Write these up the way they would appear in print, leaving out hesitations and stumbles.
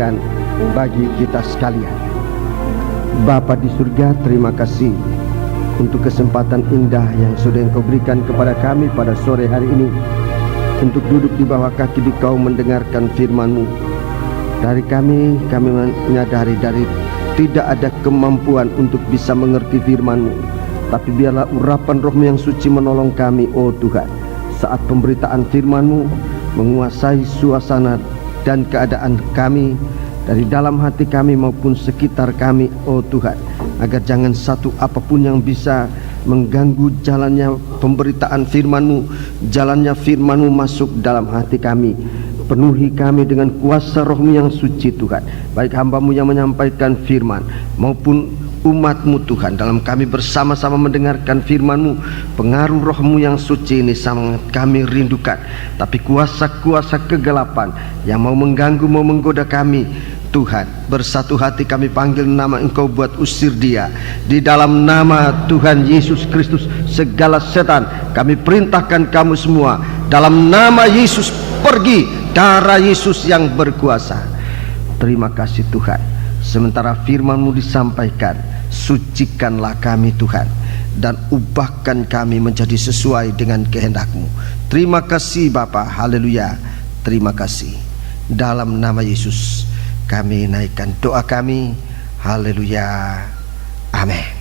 berikan bagi kita sekalian. Bapa di surga, terima kasih untuk kesempatan indah yang sudah Engkau berikan kepada kami pada sore hari ini, untuk duduk di bawah kaki Dikau mendengarkan firman-Mu. Dari kami menyadari dari tidak ada kemampuan untuk bisa mengerti firman-Mu, tapi biarlah urapan Roh-Mu yang suci menolong kami, oh Tuhan, saat pemberitaan firman-Mu menguasai suasana dan keadaan kami, dari dalam hati kami maupun sekitar kami, oh Tuhan, agar jangan satu apapun yang bisa mengganggu jalannya pemberitaan firman-Mu, jalannya firman-Mu masuk dalam hati kami. Penuhi kami dengan kuasa Roh-Mu yang suci Tuhan, baik hamba-Mu yang menyampaikan firman maupun umat-Mu Tuhan. Dalam kami bersama-sama mendengarkan firman-Mu, pengaruh Roh-Mu yang suci ini sangat kami rindukan. Tapi kuasa-kuasa kegelapan yang mau mengganggu, mau menggoda kami, Tuhan, bersatu hati kami panggil nama Engkau buat usir dia. Di dalam nama Tuhan Yesus Kristus, segala setan kami perintahkan kamu semua, dalam nama Yesus pergi. Darah Yesus yang berkuasa. Terima kasih Tuhan. Sementara firman-Mu disampaikan, sucikanlah kami Tuhan, dan ubahkan kami menjadi sesuai dengan kehendak-Mu. Terima kasih Bapa. Haleluya. Terima kasih. Dalam nama Yesus kami naikkan doa kami. Haleluya. Amin.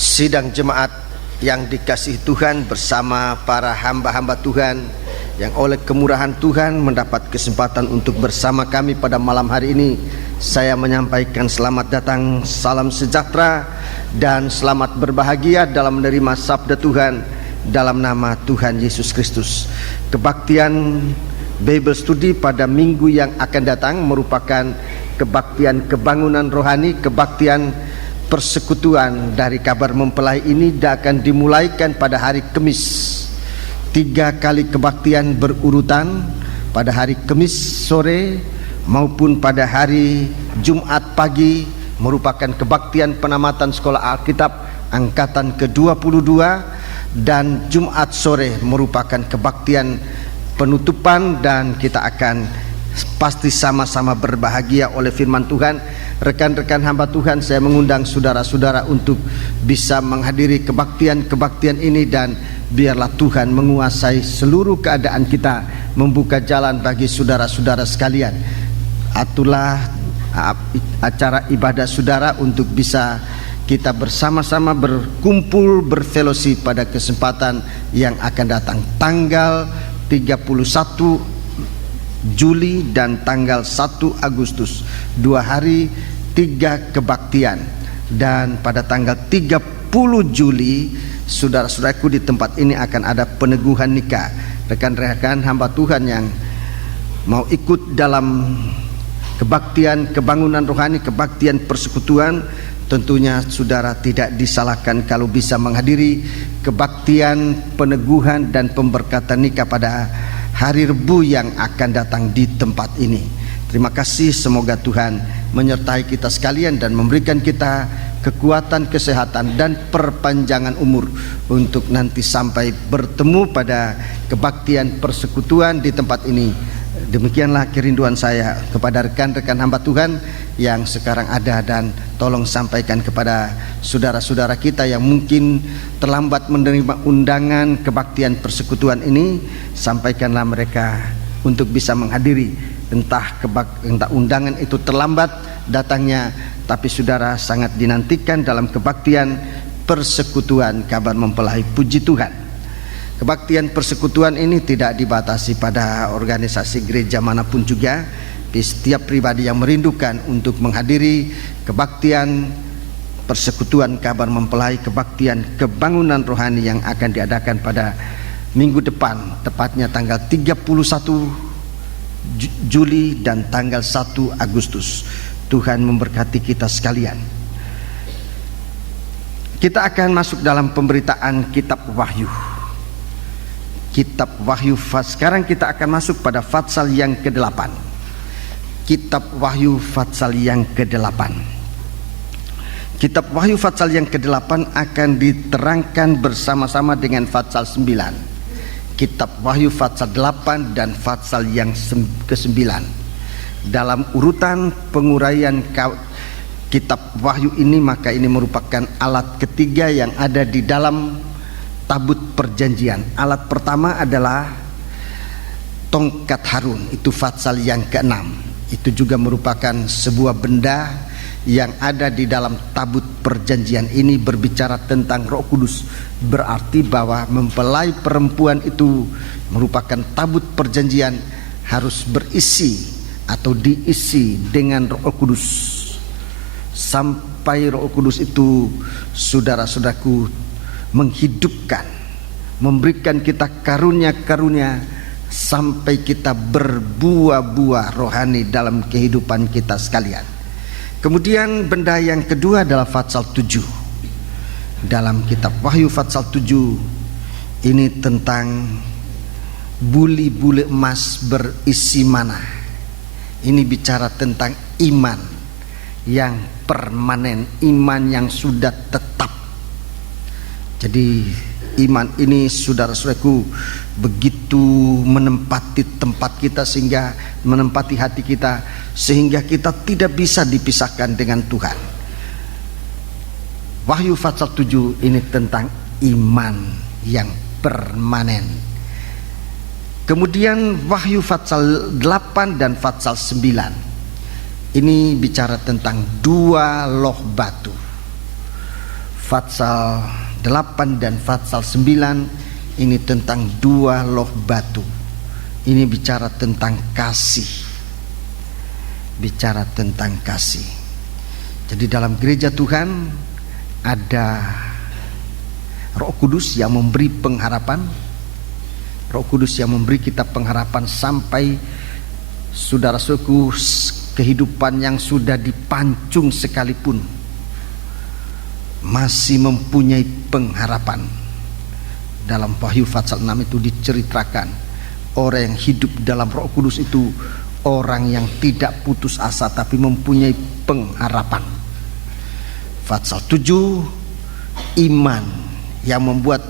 Sidang jemaat yang dikasihi Tuhan, bersama para hamba-hamba Tuhan yang oleh kemurahan Tuhan mendapat kesempatan untuk bersama kami pada malam hari ini, saya menyampaikan selamat datang, salam sejahtera, dan selamat berbahagia dalam menerima sabda Tuhan dalam nama Tuhan Yesus Kristus. Kebaktian Bible Study pada minggu yang akan datang merupakan kebaktian kebangunan rohani, kebaktian persekutuan dari kabar mempelai ini akan dimulaikan pada hari Kamis. 3 kali kebaktian berurutan, pada hari Kamis sore maupun pada hari Jumat pagi, merupakan kebaktian penamatan sekolah Alkitab angkatan ke-22, dan Jumat sore merupakan kebaktian penutupan, dan kita akan pasti sama-sama berbahagia oleh firman Tuhan. Rekan-rekan hamba Tuhan, saya mengundang saudara-saudara untuk bisa menghadiri kebaktian-kebaktian ini, dan biarlah Tuhan menguasai seluruh keadaan kita, membuka jalan bagi saudara-saudara sekalian. Aturlah acara ibadah saudara untuk bisa kita bersama-sama berkumpul, berfellowship pada kesempatan yang akan datang, tanggal 31 Juli dan tanggal 1 Agustus, 2 hari 3 kebaktian. Dan pada tanggal 30 Juli, saudara-saudaraku, di tempat ini akan ada peneguhan nikah. Rekan-rekan hamba Tuhan yang mau ikut dalam kebaktian kebangunan rohani, kebaktian persekutuan, tentunya saudara tidak disalahkan kalau bisa menghadiri kebaktian peneguhan dan pemberkatan nikah pada hari Rebu yang akan datang di tempat ini. Terima kasih, semoga Tuhan menyertai kita sekalian dan memberikan kita kekuatan, kesehatan, dan perpanjangan umur untuk nanti sampai bertemu pada kebaktian persekutuan di tempat ini. Demikianlah kerinduan saya kepada rekan-rekan hamba Tuhan yang sekarang ada, dan tolong sampaikan kepada saudara-saudara kita yang mungkin terlambat menerima undangan kebaktian persekutuan ini, sampaikanlah mereka untuk bisa menghadiri. Entah undangan itu terlambat datangnya, tapi saudara sangat dinantikan dalam kebaktian persekutuan kabar mempelai. Puji Tuhan. Kebaktian persekutuan ini tidak dibatasi pada organisasi gereja manapun juga. Setiap pribadi yang merindukan untuk menghadiri kebaktian persekutuan kabar mempelai, kebaktian kebangunan rohani yang akan diadakan pada minggu depan, tepatnya tanggal 31 Juli dan tanggal 1 Agustus. Tuhan memberkati kita sekalian. Kita akan masuk dalam pemberitaan kitab Wahyu. Kitab Wahyu, sekarang kita akan masuk pada fatsal yang ke-8. Kitab Wahyu fatsal yang ke-8. Kitab Wahyu Fatsal yang ke-8 akan diterangkan bersama-sama dengan Fatsal 9. Kitab Wahyu Fatsal 8 dan Fatsal yang ke-9. Dalam urutan penguraian kitab Wahyu ini, maka ini merupakan alat ketiga yang ada di dalam tabut perjanjian. Alat pertama adalah tongkat Harun, itu Fatsal yang ke-6. Itu juga merupakan sebuah benda yang ada di dalam tabut perjanjian. Ini berbicara tentang Roh Kudus, berarti bahwa mempelai perempuan itu merupakan tabut perjanjian, harus berisi atau diisi dengan Roh Kudus. Sampai Roh Kudus itu, saudara-saudaraku, menghidupkan, memberikan kita karunia-karunia sampai kita berbuah-buah rohani dalam kehidupan kita sekalian. Kemudian benda yang kedua adalah Fatsal 7. Dalam kitab Wahyu Fatsal 7 ini tentang buli-buli emas berisi mana. Ini bicara tentang iman yang permanen, iman yang sudah tetap. Jadi iman ini, saudara-saudaraku, begitu menempati tempat kita, sehingga menempati hati kita, sehingga kita tidak bisa dipisahkan dengan Tuhan. Wahyu Fatsal 7 ini tentang iman yang permanen. Kemudian Wahyu Fatsal 8 dan Fatsal 9 ini bicara tentang dua loh batu. Fatsal 8 dan Fatsal 9 ini tentang dua loh batu. Ini bicara tentang kasih. Bicara tentang kasih. Jadi dalam gereja Tuhan ada Roh Kudus yang memberi pengharapan. Roh Kudus yang memberi kita pengharapan sampai saudara-saudaraku, kehidupan yang sudah dipancung sekalipun masih mempunyai pengharapan. Dalam Wahyu Fatsal 6 itu diceritakan orang yang hidup dalam Roh Kudus itu orang yang tidak putus asa tapi mempunyai pengharapan. Fatsal 7 iman yang membuat,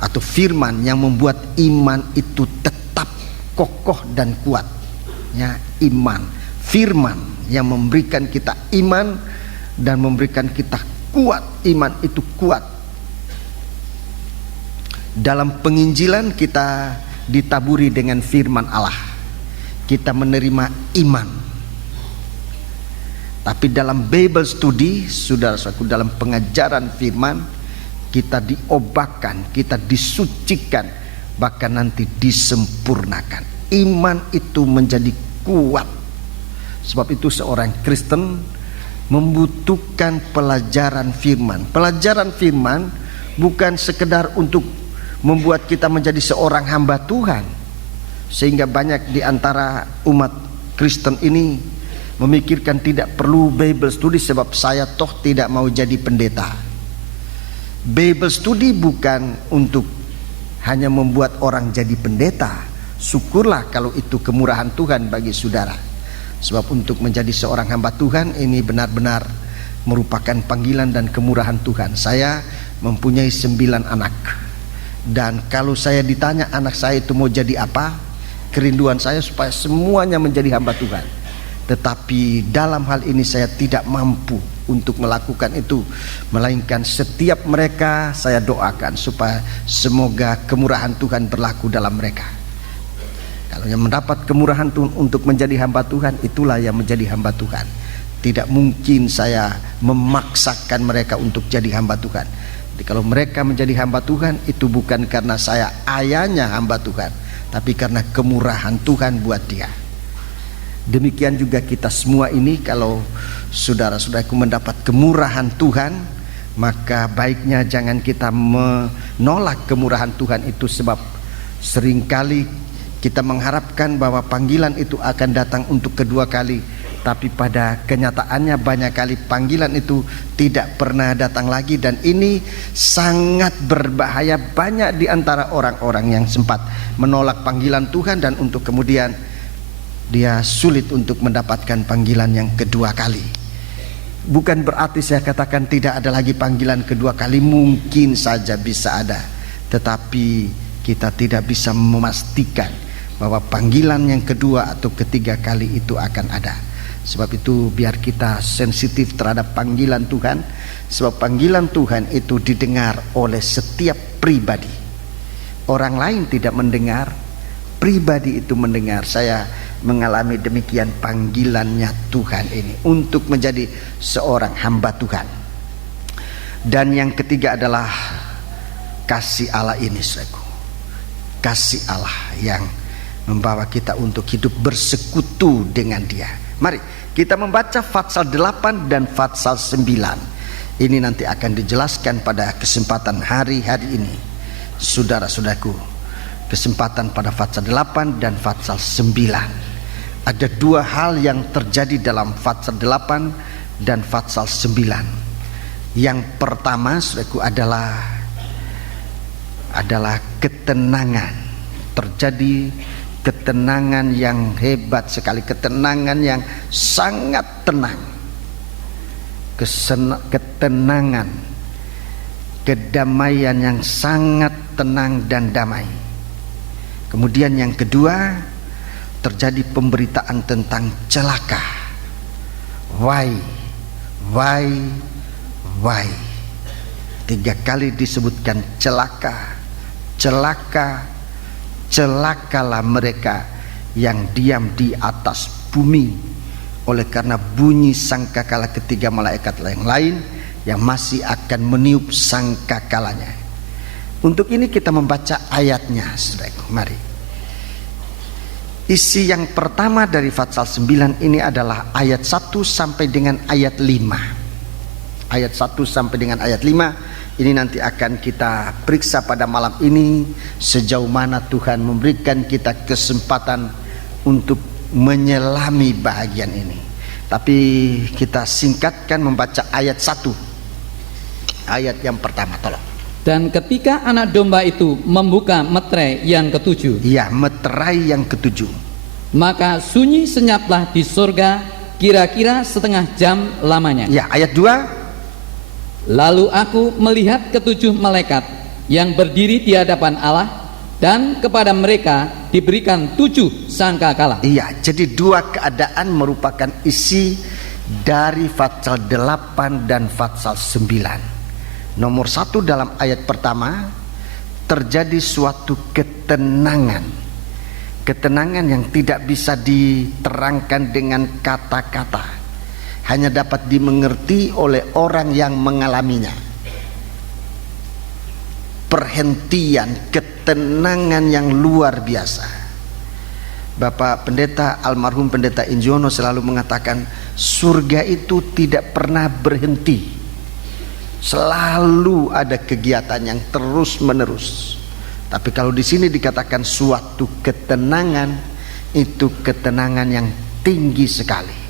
atau firman yang membuat iman itu tetap kokoh dan kuat. Ya, iman, firman yang memberikan kita iman dan memberikan kita kuat. Iman itu kuat. Dalam penginjilan kita ditaburi dengan firman Allah, kita menerima iman. Tapi dalam Bible study, saudara-saudaraku, dalam pengajaran firman, kita diobakan, kita disucikan, bahkan nanti disempurnakan. Iman itu menjadi kuat. Sebab itu seorang Kristen membutuhkan pelajaran firman. Pelajaran firman bukan sekedar untuk membuat kita menjadi seorang hamba Tuhan, sehingga banyak di antara umat Kristen ini memikirkan tidak perlu Bible study sebab saya toh tidak mau jadi pendeta. Bible study bukan untuk hanya membuat orang jadi pendeta. Syukurlah kalau itu kemurahan Tuhan bagi saudara. Sebab untuk menjadi seorang hamba Tuhan ini benar-benar merupakan panggilan dan kemurahan Tuhan. Saya mempunyai 9 anak. Dan kalau saya ditanya anak saya itu mau jadi apa, kerinduan saya supaya semuanya menjadi hamba Tuhan. Tetapi dalam hal ini saya tidak mampu untuk melakukan itu, melainkan setiap mereka saya doakan supaya semoga kemurahan Tuhan berlaku dalam mereka. Kalau yang mendapat kemurahan Tuhan untuk menjadi hamba Tuhan, itulah yang menjadi hamba Tuhan. Tidak mungkin saya memaksakan mereka untuk jadi hamba Tuhan. Jadi kalau mereka menjadi hamba Tuhan, itu bukan karena saya ayahnya hamba Tuhan, tapi karena kemurahan Tuhan buat dia. Demikian juga kita semua ini, kalau saudara-saudaraku mendapat kemurahan Tuhan, maka baiknya jangan kita menolak kemurahan Tuhan itu. Sebab seringkali kita mengharapkan bahwa panggilan itu akan datang untuk kedua kali, tapi pada kenyataannya banyak kali panggilan itu tidak pernah datang lagi. Dan ini sangat berbahaya. Banyak di antara orang-orang yang sempat menolak panggilan Tuhan dan untuk kemudian dia sulit untuk mendapatkan panggilan yang kedua kali. Bukan berarti saya katakan tidak ada lagi panggilan kedua kali, mungkin saja bisa ada, tetapi kita tidak bisa memastikan bahwa panggilan yang kedua atau ketiga kali itu akan ada. Sebab itu biar kita sensitif terhadap panggilan Tuhan, sebab panggilan Tuhan itu didengar oleh setiap pribadi. Orang lain tidak mendengar, pribadi itu mendengar. Saya mengalami demikian panggilannya Tuhan ini untuk menjadi seorang hamba Tuhan. Dan yang ketiga adalah kasih Allah ini, saudaraku. Kasih Allah yang membawa kita untuk hidup bersekutu dengan Dia. Mari kita membaca Fatsal 8 dan Fatsal 9. Ini nanti akan dijelaskan pada kesempatan hari-hari ini, saudara-saudaraku. Kesempatan pada Fatsal 8 dan Fatsal 9. Ada dua hal yang terjadi dalam Fatsal 8 dan Fatsal 9. Yang pertama, saudaraku, adalah ketenangan. Terjadi ketenangan yang hebat sekali, ketenangan yang sangat tenang. Ketenangan, kedamaian yang sangat tenang dan damai. Kemudian yang kedua, terjadi pemberitaan tentang celaka. Why? 3 kali disebutkan celaka. Celakalah mereka yang diam di atas bumi, oleh karena bunyi sangkakala ketiga malaikat yang lain yang masih akan meniup sangkakalanya. Untuk ini kita membaca ayatnya, saudaraku. Mari. Isi yang pertama dari Fatsal 9 ini adalah ayat 1 sampai dengan ayat 5. Ayat 1 sampai dengan ayat 5 ini nanti akan kita periksa pada malam ini, sejauh mana Tuhan memberikan kita kesempatan untuk menyelami bahagian ini. Tapi kita singkatkan membaca ayat 1. Ayat yang pertama, tolong. Dan ketika anak domba itu membuka meterai yang ketujuh, ya, meterai yang ketujuh, maka sunyi senyaplah di surga kira-kira setengah jam lamanya. Ya, ayat 2. Lalu aku melihat ketujuh malaikat yang berdiri di hadapan Allah, dan kepada mereka diberikan 7 sangkakala. Iya, jadi dua keadaan merupakan isi dari Fatsal 8 dan Fatsal 9. Nomor 1, dalam ayat pertama terjadi suatu ketenangan. Ketenangan yang tidak bisa diterangkan dengan kata-kata, hanya dapat dimengerti oleh orang yang mengalaminya. Perhentian, ketenangan yang luar biasa. Bapak Pendeta, almarhum Pendeta Injono selalu mengatakan, surga itu tidak pernah berhenti. Selalu ada kegiatan yang terus menerus. Tapi kalau di sini dikatakan suatu ketenangan, itu ketenangan yang tinggi sekali.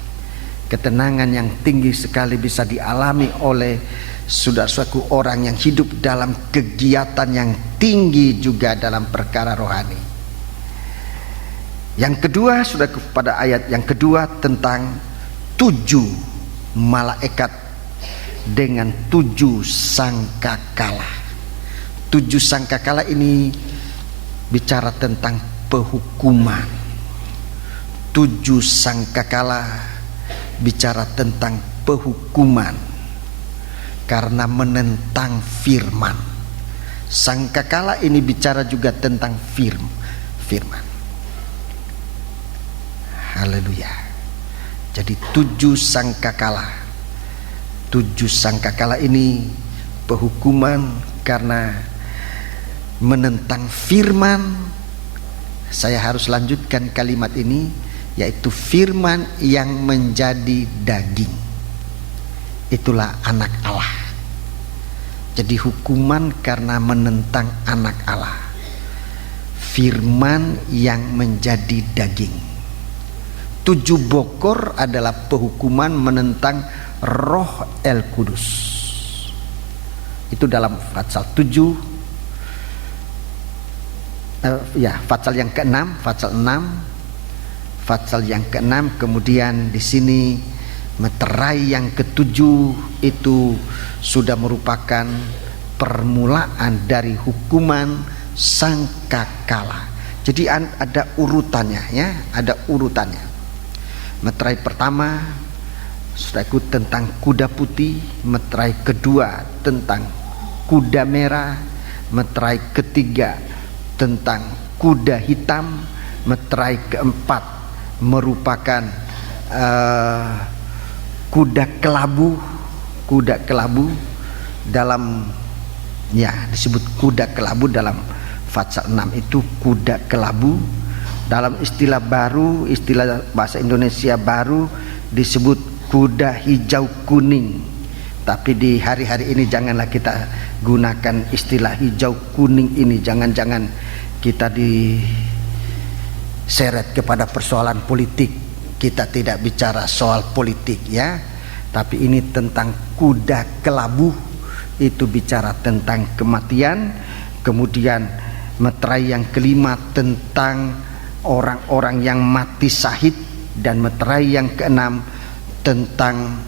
Ketenangan yang tinggi sekali bisa dialami oleh saudara-saudaraku, orang yang hidup dalam kegiatan yang tinggi juga dalam perkara rohani. Yang kedua, saudaraku, pada ayat yang kedua tentang 7 malaikat dengan 7 sangkakala. 7 sangkakala ini bicara tentang penghukuman. 7 sangkakala bicara tentang penghukuman karena menentang firman. Sangkakala ini bicara juga tentang firman. Haleluya. Jadi 7 sangkakala. 7 sangkakala ini penghukuman karena menentang firman. Saya harus lanjutkan kalimat ini, yaitu firman yang menjadi daging. Itulah anak Allah. Jadi hukuman karena menentang anak Allah. Firman yang menjadi daging. 7 bokor adalah penghukuman menentang Roh El Kudus. Itu dalam Fatsal 7, Fatsal yang ke-6, Fatsal 6, Fatsal yang ke-6. Kemudian di sini Meterai yang ketujuh itu sudah merupakan permulaan dari hukuman sangkakala. Jadi ada urutannya, ya, ada urutannya. Meterai pertama, saudaraku, tentang kuda putih. Meterai kedua tentang kuda merah. Meterai ketiga tentang kuda hitam. Meterai keempat merupakan kuda kelabu. Kuda kelabu dalam, ya, disebut kuda kelabu dalam Fatsal 6 itu kuda kelabu. Dalam istilah baru, istilah bahasa Indonesia baru, disebut kuda hijau kuning. Tapi di hari-hari ini janganlah kita gunakan istilah hijau kuning ini. Jangan-jangan kita diseret kepada persoalan politik. Kita tidak bicara soal politik, ya. Tapi ini tentang kuda kelabu, itu bicara tentang kematian. Kemudian meterai yang kelima tentang orang-orang yang mati syahid, dan meterai yang keenam tentang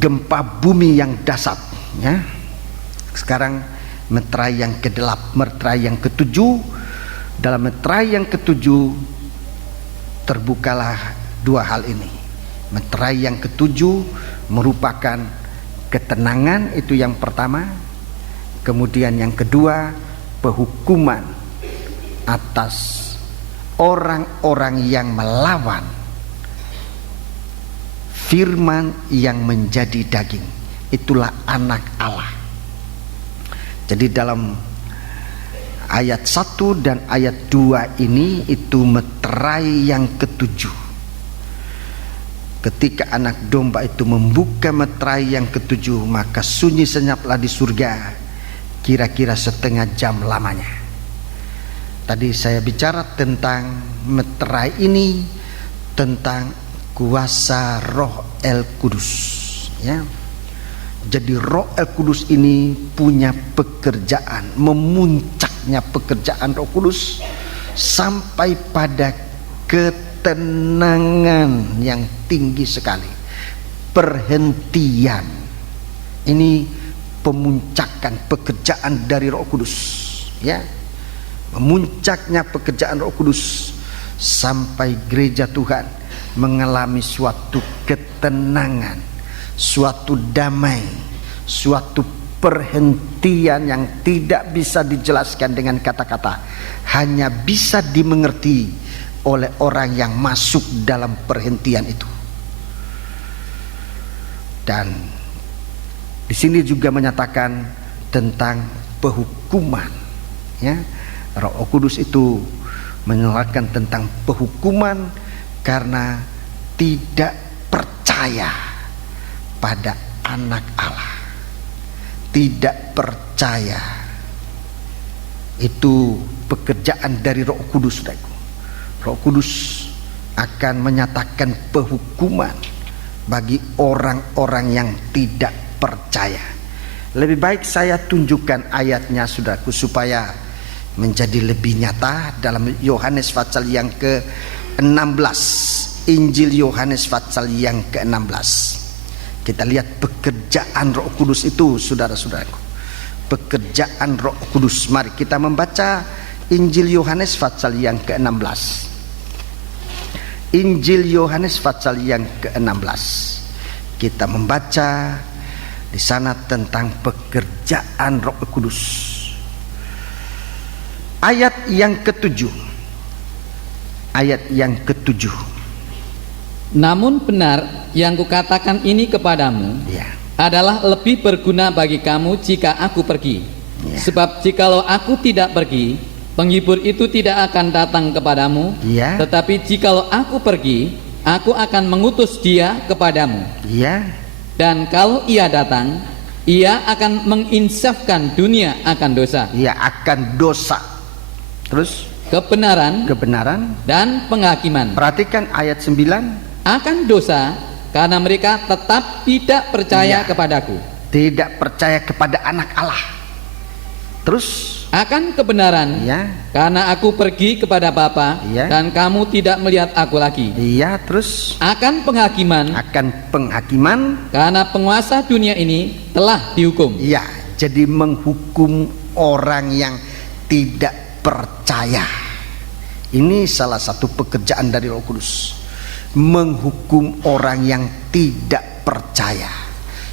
gempa bumi yang dahsyat, ya. Sekarang meterai yang meterai yang ketujuh. Dalam meterai yang ketujuh terbukalah dua hal ini. Meterai yang ketujuh merupakan ketenangan, itu yang pertama. Kemudian yang kedua, penghukuman atas orang-orang yang melawan firman yang menjadi daging. Itulah anak Allah. Jadi dalam ayat 1 dan ayat 2 ini itu meterai yang ketujuh. Ketika anak domba itu membuka meterai yang ketujuh, maka sunyi senyaplah di surga, kira-kira setengah jam lamanya. Tadi saya bicara tentang meterai ini, tentang kuasa Roh El Kudus, ya. Jadi Roh El Kudus ini punya pekerjaan, memuncaknya pekerjaan Roh Kudus sampai pada ketenangan yang tinggi sekali. Perhentian. Ini pemuncakan pekerjaan dari Roh Kudus, ya. Memuncaknya pekerjaan Roh Kudus sampai gereja Tuhan mengalami suatu ketenangan, suatu damai, suatu perhentian yang tidak bisa dijelaskan dengan kata-kata, hanya bisa dimengerti oleh orang yang masuk dalam perhentian itu. Dan di sini juga menyatakan tentang penghukuman, ya. Roh Kudus itu menyatakan tentang penghukuman karena tidak percaya pada anak Allah. Tidak percaya. Itu pekerjaan dari Roh Kudus, saudaraku. Roh Kudus akan menyatakan penghukuman bagi orang-orang yang tidak percaya. Lebih baik saya tunjukkan ayatnya, saudaraku, supaya menjadi lebih nyata. Dalam Yohanes pasal yang ke-16, Injil Yohanes pasal yang ke-16, kita lihat pekerjaan Roh Kudus itu, saudara-saudaraku. Pekerjaan Roh Kudus. Mari kita membaca Injil Yohanes pasal yang ke-16. Injil Yohanes pasal yang ke-16. Kita membaca di sana tentang pekerjaan Roh Kudus. Ayat yang ke-7. Ayat yang ke-7. Namun benar yang kukatakan ini kepadamu, Ya. adalah lebih berguna bagi kamu jika aku pergi. Ya. Sebab jikalau aku tidak pergi, penghibur itu tidak akan datang kepadamu. Ya. Tetapi jikalau aku pergi, aku akan mengutus dia kepadamu. Ya. Dan kalau ia datang, ia akan menginsafkan dunia akan dosa, Ya, akan dosa. Terus kebenaran, dan penghakiman. perhatikan ayat 9. Akan dosa karena mereka tetap tidak percaya Ya. kepadaku. Tidak percaya kepada anak Allah. Terus akan kebenaran, Ya. karena aku pergi kepada Bapa, Ya. dan kamu tidak melihat aku lagi. Iya, terus Akan penghakiman, akan penghakiman. karena penguasa dunia ini telah dihukum. Ya, jadi menghukum orang yang tidak percaya. Ini salah satu pekerjaan dari Roh Kudus. Menghukum orang yang tidak percaya.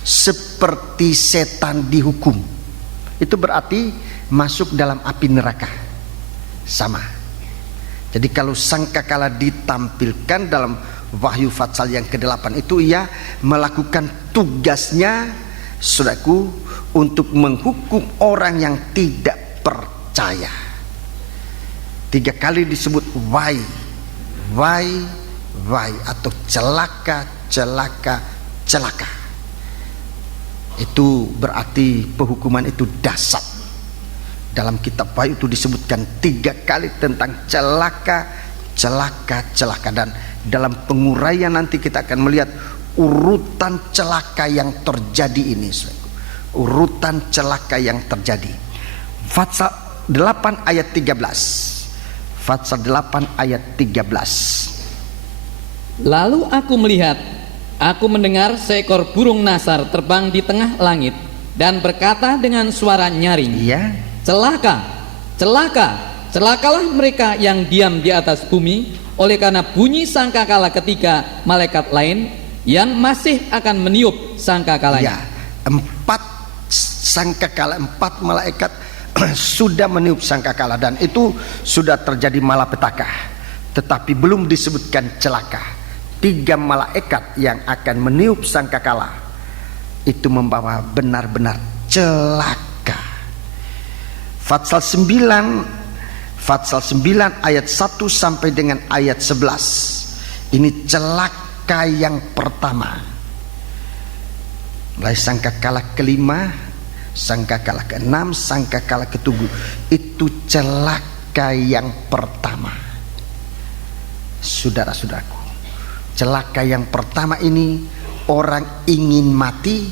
Seperti setan dihukum. Itu berarti masuk dalam api neraka. Sama. Jadi kalau sangkakala ditampilkan dalam Wahyu Fatsal yang ke-8 itu, ia melakukan tugasnya, saudaraku, untuk menghukum orang yang tidak percaya. 3 kali disebut why atau celaka, celaka, celaka. Itu berarti penghukuman itu dahsyat. Dalam kitab Wahyu itu disebutkan 3 kali tentang celaka, celaka, celaka. Dan dalam penguraian nanti kita akan melihat urutan celaka yang terjadi ini. Urutan celaka yang terjadi. Fatsal 8 ayat 13. Fatsal 8 ayat 13. Lalu aku melihat, aku mendengar seekor burung nasar terbang di tengah langit dan berkata dengan suara nyaring, Iya. celaka, celaka, celakalah mereka yang diam di atas bumi, oleh karena bunyi sangkakala ketiga malaikat lain yang masih akan meniup sangkakalanya. Ya, 4 sangkakala, 4 malaikat sudah meniup sangkakala, dan itu sudah terjadi malapetaka. Tetapi belum disebutkan celaka. 3 malaikat yang akan meniup sangkakala itu membawa benar-benar celaka. Fatsal 9 ayat 1 sampai dengan ayat 11. Ini celaka yang pertama. Mulai sangkakala kelima, sangkakala ke-6, sangkakala ke-7. Itu celaka yang pertama. Saudara-saudaraku, celaka yang pertama ini, orang ingin mati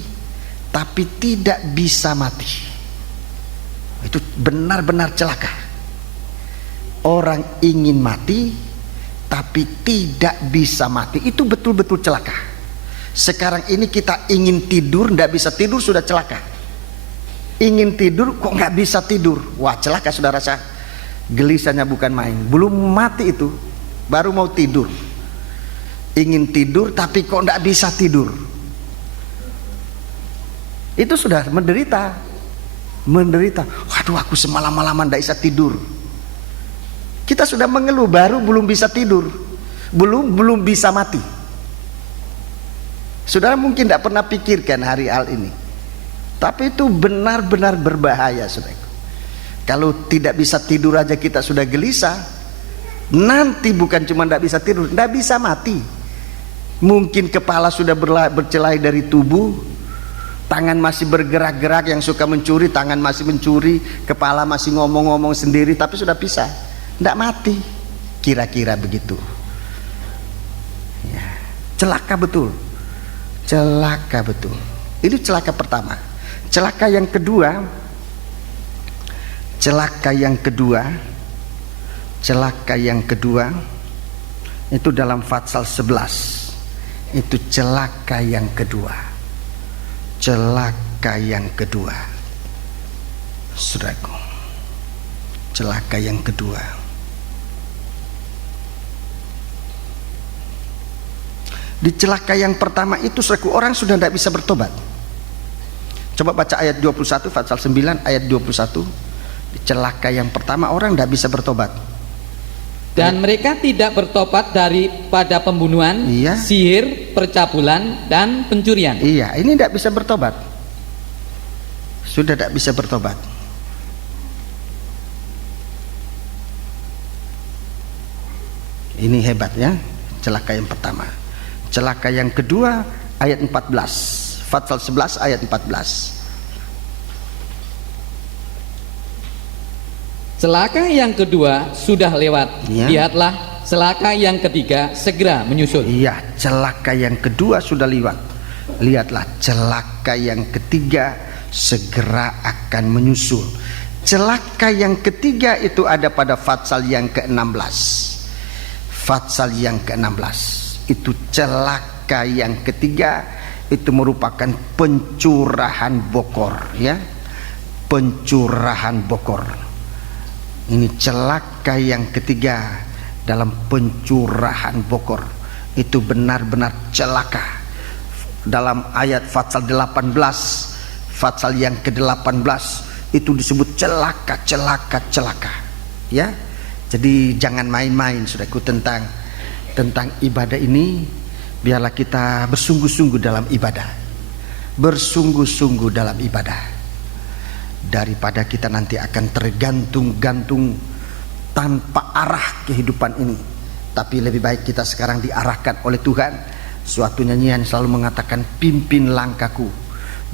tapi tidak bisa mati. Itu benar-benar celaka. Orang ingin mati tapi tidak bisa mati. Itu betul-betul celaka. Sekarang ini kita ingin tidur, tidak bisa tidur, sudah celaka. Ingin tidur kok nggak bisa tidur, wah celaka saudara saya. Gelisahnya bukan main. Belum mati itu, baru mau tidur. Ingin tidur tapi kok nggak bisa tidur. Itu sudah menderita. Waduh, aku semalam-malaman nggak bisa tidur. Kita sudah mengeluh, baru belum bisa tidur, belum bisa mati. Saudara mungkin tidak pernah pikirkan hari hal ini, tapi itu benar-benar berbahaya, saudara. Kalau tidak bisa tidur aja kita sudah gelisah, nanti bukan cuma tidak bisa tidur, tidak bisa mati. Mungkin kepala sudah bercelai dari tubuh, tangan masih bergerak-gerak, yang suka mencuri tangan masih mencuri, kepala masih ngomong-ngomong sendiri, tapi sudah pisah, tidak mati. Kira-kira begitu ya. Celaka betul, celaka betul. Itu celaka pertama. Celaka yang kedua, itu dalam Fatsal 11. Itu celaka yang kedua. Celaka yang kedua, saudaraku. Celaka yang kedua. Di celaka yang pertama itu, saudaraku, orang sudah tidak bisa bertobat. Coba baca ayat 21, Fatsal 9 ayat 21. Di celaka yang pertama orang tidak bisa bertobat. Dan mereka tidak bertobat daripada pembunuhan, Iya. sihir, percabulan, dan pencurian. Iya, ini tidak bisa bertobat. Sudah tidak bisa bertobat. Ini hebatnya celaka yang pertama. Celaka yang kedua ayat 14. Fatsal 11 ayat 14. Celaka yang kedua sudah lewat, Ya. lihatlah celaka yang ketiga segera menyusul. Iya, celaka yang kedua sudah lewat. Lihatlah celaka yang ketiga segera akan menyusul. Celaka yang ketiga itu ada pada Fatsal yang ke-16. Fatsal yang ke-16 itu celaka yang ketiga, itu merupakan pencurahan bokor, ya. Pencurahan bokor. Ini celaka yang ketiga dalam pencurahan bokor. Itu benar-benar celaka. Dalam ayat Fatsal 18, Fatsal yang ke-18 itu disebut celaka, celaka, celaka, ya. Jadi jangan main-main, saudaraku, tentang ibadah ini. Biarlah kita bersungguh-sungguh dalam ibadah, bersungguh-sungguh dalam ibadah, daripada kita nanti akan tergantung-gantung tanpa arah kehidupan ini. Tapi lebih baik kita sekarang diarahkan oleh Tuhan. Suatu nyanyian selalu mengatakan, pimpin langkahku,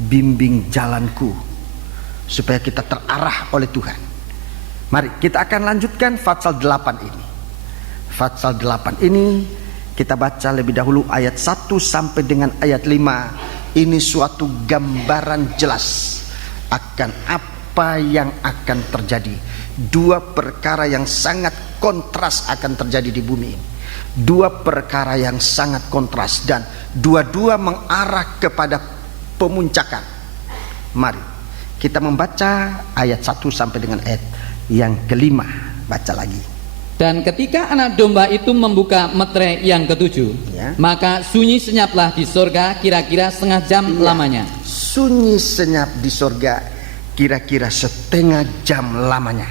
bimbing jalanku, supaya kita terarah oleh Tuhan. Mari kita akan lanjutkan Fatsal 8 ini. Fatsal 8 ini kita baca lebih dahulu ayat 1 sampai dengan ayat 5. Ini suatu gambaran jelas akan apa yang akan terjadi. Dua perkara yang sangat kontras akan terjadi di bumi ini. Dua perkara yang sangat kontras, dan dua-dua mengarah kepada pemuncakan. Mari kita membaca ayat 1 sampai dengan ayat yang ke-5. Baca lagi. Dan ketika anak domba itu membuka metre yang ketujuh, Ya. maka sunyi senyaplah di sorga kira-kira setengah jam lamanya. Sunyi senyap di sorga kira-kira setengah jam lamanya.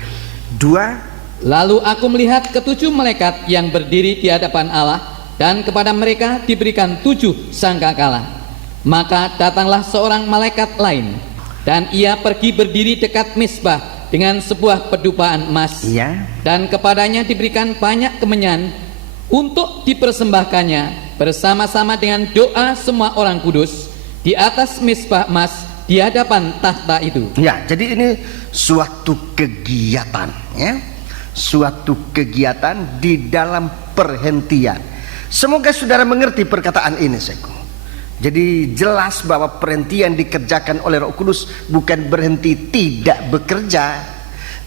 2. Lalu aku melihat ketujuh malaikat yang berdiri di hadapan Allah, dan kepada mereka diberikan 7 sangkakala. Maka datanglah seorang malaikat lain, dan ia pergi berdiri dekat misbah dengan sebuah pedupaan emas, Ya. dan kepadanya diberikan banyak kemenyan untuk dipersembahkannya bersama-sama dengan doa semua orang kudus di atas misbah emas di hadapan tahta itu. Ya, jadi ini suatu kegiatan, ya. Suatu kegiatan di dalam perhentian. Semoga saudara mengerti perkataan ini, Seku. Jadi jelas bahwa perhentian dikerjakan oleh Roh Kudus bukan berhenti tidak bekerja,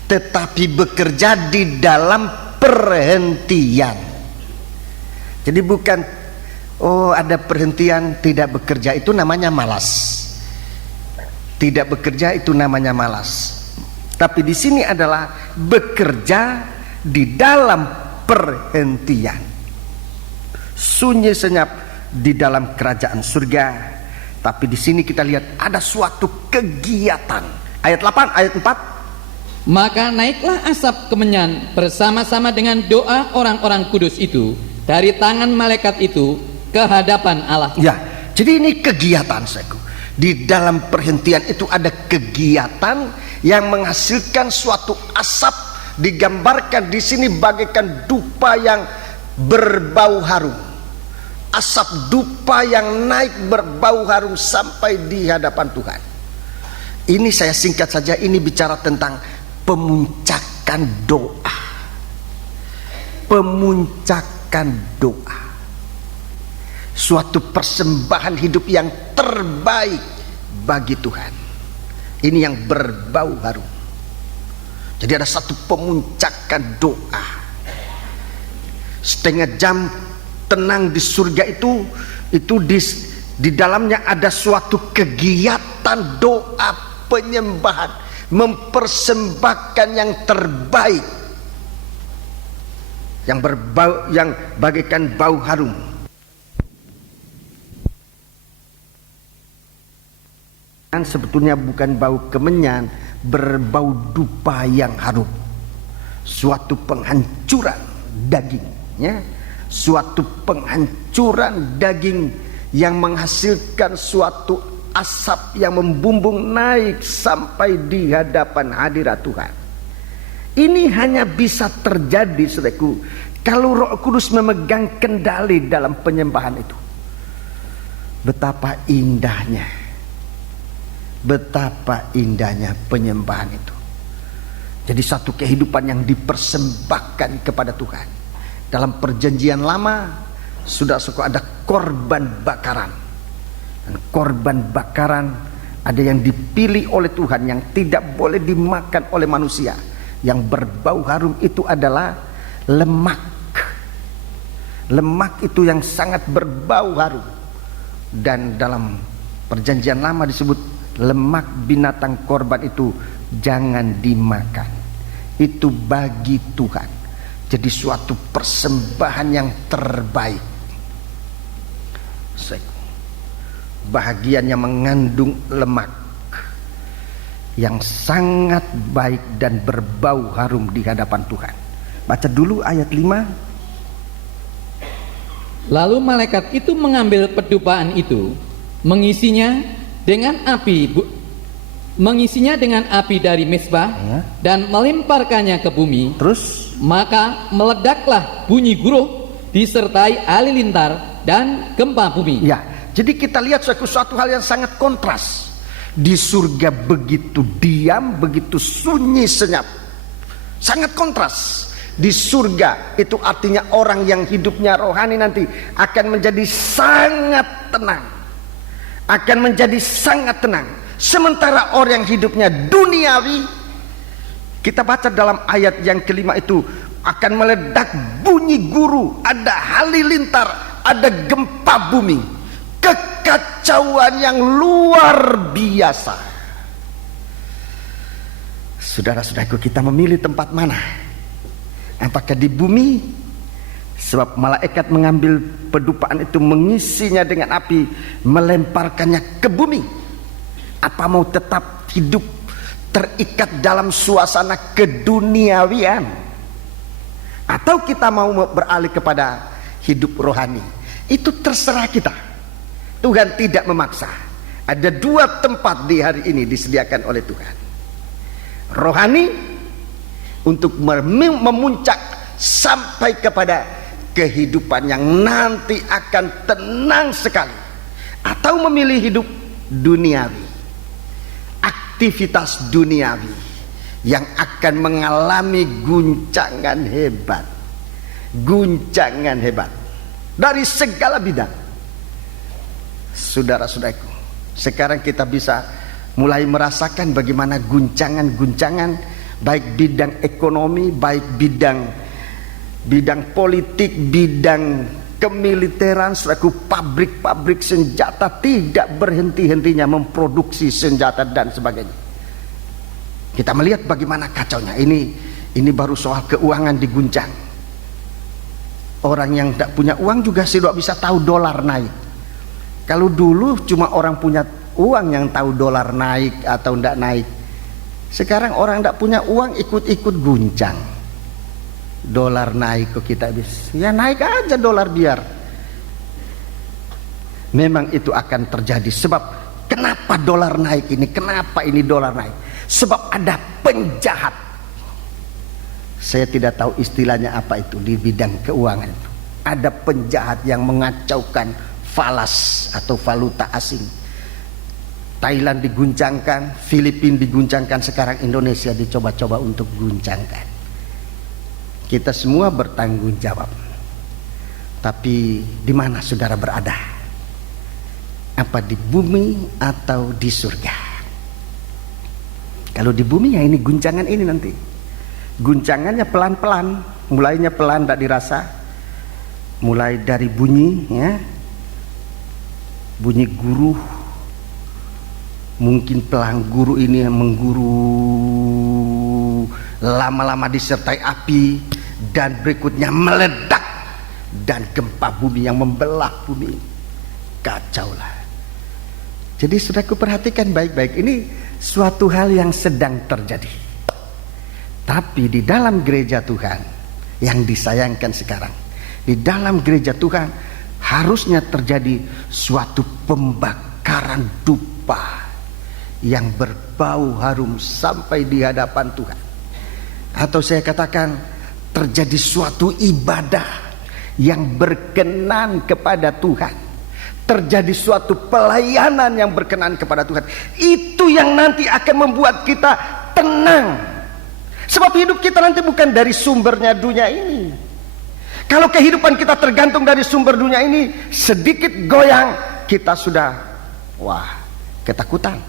tetapi bekerja di dalam perhentian. Jadi bukan ada perhentian tidak bekerja, itu namanya malas. Tidak bekerja itu namanya malas. Tapi di sini adalah bekerja di dalam perhentian. Sunyi senyap di dalam kerajaan surga. Tapi di sini kita lihat ada suatu kegiatan. Ayat 8, ayat 4. Maka naiklah asap kemenyan bersama-sama dengan doa orang-orang kudus itu dari tangan malaikat itu ke hadapan Allah. Ya, jadi ini kegiatan, Seku. Di dalam perhentian itu ada kegiatan yang menghasilkan suatu asap, digambarkan di sini bagaikan dupa yang berbau harum. Asap dupa yang naik berbau harum sampai di hadapan Tuhan. Ini saya singkat saja, ini bicara tentang pemuncakan doa. Pemuncakan doa. Suatu persembahan hidup yang terbaik bagi Tuhan. Ini yang berbau harum. Jadi ada satu pemuncakan doa. Setengah jam tenang di surga itu di dalamnya ada suatu kegiatan doa penyembahan, mempersembahkan yang terbaik, yang berbau, yang bagaikan bau harum. Dan sebetulnya bukan bau kemenyan, berbau dupa yang harum. Suatu penghancuran daging, ya. Suatu penghancuran daging yang menghasilkan suatu asap yang membumbung naik sampai di hadapan hadirat Tuhan. Ini hanya bisa terjadi, saudaraku, kalau Roh Kudus memegang kendali dalam penyembahan itu. Betapa indahnya, betapa indahnya penyembahan itu. Jadi satu kehidupan yang dipersembahkan kepada Tuhan. Dalam perjanjian lama sudah suka ada korban bakaran. Dan korban bakaran Ada yang dipilih oleh Tuhan yang tidak boleh dimakan oleh manusia. Yang berbau harum itu adalah lemak. Lemak itu yang sangat berbau harum. Dan dalam perjanjian lama disebut lemak binatang korban itu jangan dimakan. Itu bagi Tuhan. Jadi suatu persembahan yang terbaik. Bahagian yang mengandung lemak yang sangat baik dan berbau harum di hadapan Tuhan. Baca dulu ayat 5. Lalu malaikat itu mengambil pedupaan itu, mengisinya dengan api dari mezbah Ya. dan melemparkannya ke bumi. Terus Maka meledaklah bunyi guruh disertai halilintar dan gempa bumi. ya, jadi kita lihat suatu hal yang sangat kontras. Di surga begitu diam, begitu sunyi senyap. Sangat kontras. Di surga itu artinya orang yang hidupnya rohani nanti akan menjadi sangat tenang. Akan menjadi sangat tenang. Sementara orang yang hidupnya duniawi, kita baca dalam ayat yang kelima itu, akan meledak bunyi guru, ada halilintar, ada gempa bumi, kekacauan yang luar biasa. Saudara-saudaraku, kita memilih tempat mana? Apakah di bumi? Sebab malaikat mengambil pedupaan itu, mengisinya dengan api, melemparkannya ke bumi. Apa mau tetap hidup terikat dalam suasana keduniawian, atau kita mau beralih kepada hidup rohani? Itu terserah kita. Tuhan tidak memaksa. Ada dua tempat di hari ini disediakan oleh Tuhan. Rohani untuk memuncak sampai kepada kehidupan yang nanti akan tenang sekali, atau memilih hidup duniawi, aktivitas duniawi yang akan mengalami guncangan hebat dari segala bidang. Saudara-saudaraku, sekarang kita bisa mulai merasakan bagaimana guncangan-guncangan, baik bidang ekonomi, baik bidang politik, bidang kemiliteran. Saudaraku, pabrik-pabrik senjata tidak berhenti-hentinya memproduksi senjata dan sebagainya. Kita melihat bagaimana kacaunya. Ini baru soal keuangan diguncang. Orang yang tidak punya uang juga sudah bisa tahu dolar naik. Kalau dulu cuma orang punya uang yang tahu dolar naik atau tidak naik. Sekarang orang tidak punya uang ikut-ikut guncang. Dolar naik kok kita bisa, ya naik aja dolar biar. Memang itu akan terjadi. Sebab kenapa dolar naik ini? Kenapa ini dolar naik? Sebab ada penjahat. Saya tidak tahu istilahnya apa itu di bidang keuangan itu. Ada penjahat yang mengacaukan falas atau valuta asing. Thailand diguncangkan, Filipina diguncangkan, sekarang Indonesia dicoba-coba untuk guncangkan. Kita semua bertanggung jawab. Tapi di mana saudara berada? Apa di bumi atau di surga? Kalau di bumi ya ini guncangan ini nanti. Guncangannya pelan-pelan, mulainya pelan, tidak dirasa. Mulai dari bunyi, ya, bunyi guru. Mungkin pelang guru ini yang mengguru, lama-lama disertai api, dan berikutnya meledak, dan gempa bumi yang membelah bumi. Kacau lah. Jadi saudaraku, perhatikan baik-baik, ini suatu hal yang sedang terjadi. Tapi di dalam gereja Tuhan yang disayangkan sekarang, di dalam gereja Tuhan harusnya terjadi suatu pembakaran dupa yang berbau harum sampai di hadapan Tuhan. Atau saya katakan terjadi suatu ibadah yang berkenan kepada Tuhan. Terjadi suatu pelayanan yang berkenan kepada Tuhan. Itu yang nanti akan membuat kita tenang. Sebab hidup kita nanti bukan dari sumbernya dunia ini. Kalau kehidupan kita tergantung dari sumber dunia ini, sedikit goyang kita sudah ketakutan.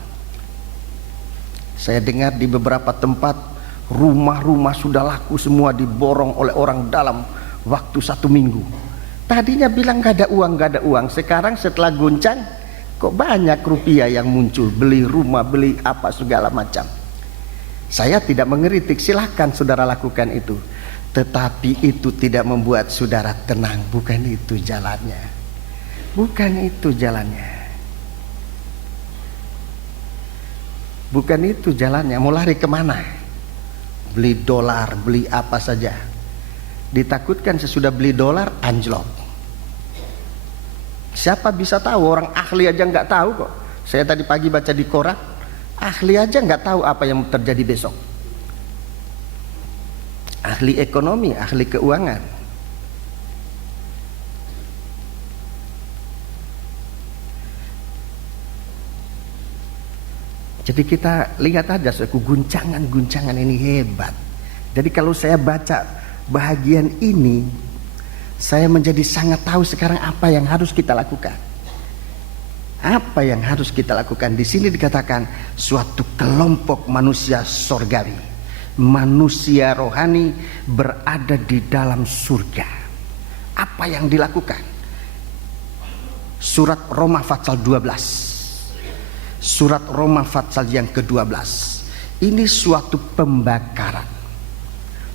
Saya dengar di beberapa tempat rumah-rumah sudah laku semua, diborong oleh orang dalam waktu 1 minggu. Tadinya bilang gak ada uang, sekarang setelah goncang kok banyak rupiah yang muncul, beli rumah, beli apa segala macam. Saya tidak mengeritik, silahkan saudara lakukan itu, tetapi itu tidak membuat saudara tenang. Bukan itu jalannya, bukan itu jalannya, bukan itu jalannya. Mau lari kemana? Beli dolar, beli apa saja. Ditakutkan sesudah beli dolar anjlok. Siapa bisa tahu? Orang ahli aja nggak tahu kok. Saya tadi pagi baca di koran, ahli aja nggak tahu apa yang terjadi besok. Ahli ekonomi, ahli keuangan. Jadi kita lihat aja, guncangan-guncangan ini hebat. Jadi kalau saya baca bahagian ini, saya menjadi sangat tahu sekarang apa yang harus kita lakukan. Apa yang harus kita lakukan? Di sini dikatakan suatu kelompok manusia sorgawi, manusia rohani berada di dalam surga. Apa yang dilakukan? Surat Roma pasal 12. Surat Roma pasal yang ke-12. Ini suatu pembakaran.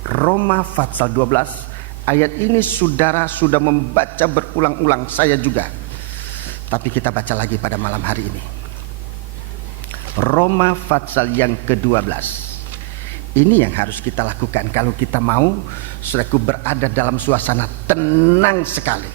Roma pasal 12 ayat ini saudara sudah membaca berulang-ulang, saya juga. Tapi kita baca lagi pada malam hari ini. Roma pasal yang ke-12. Ini yang harus kita lakukan kalau kita mau saudaraku berada dalam suasana tenang sekali.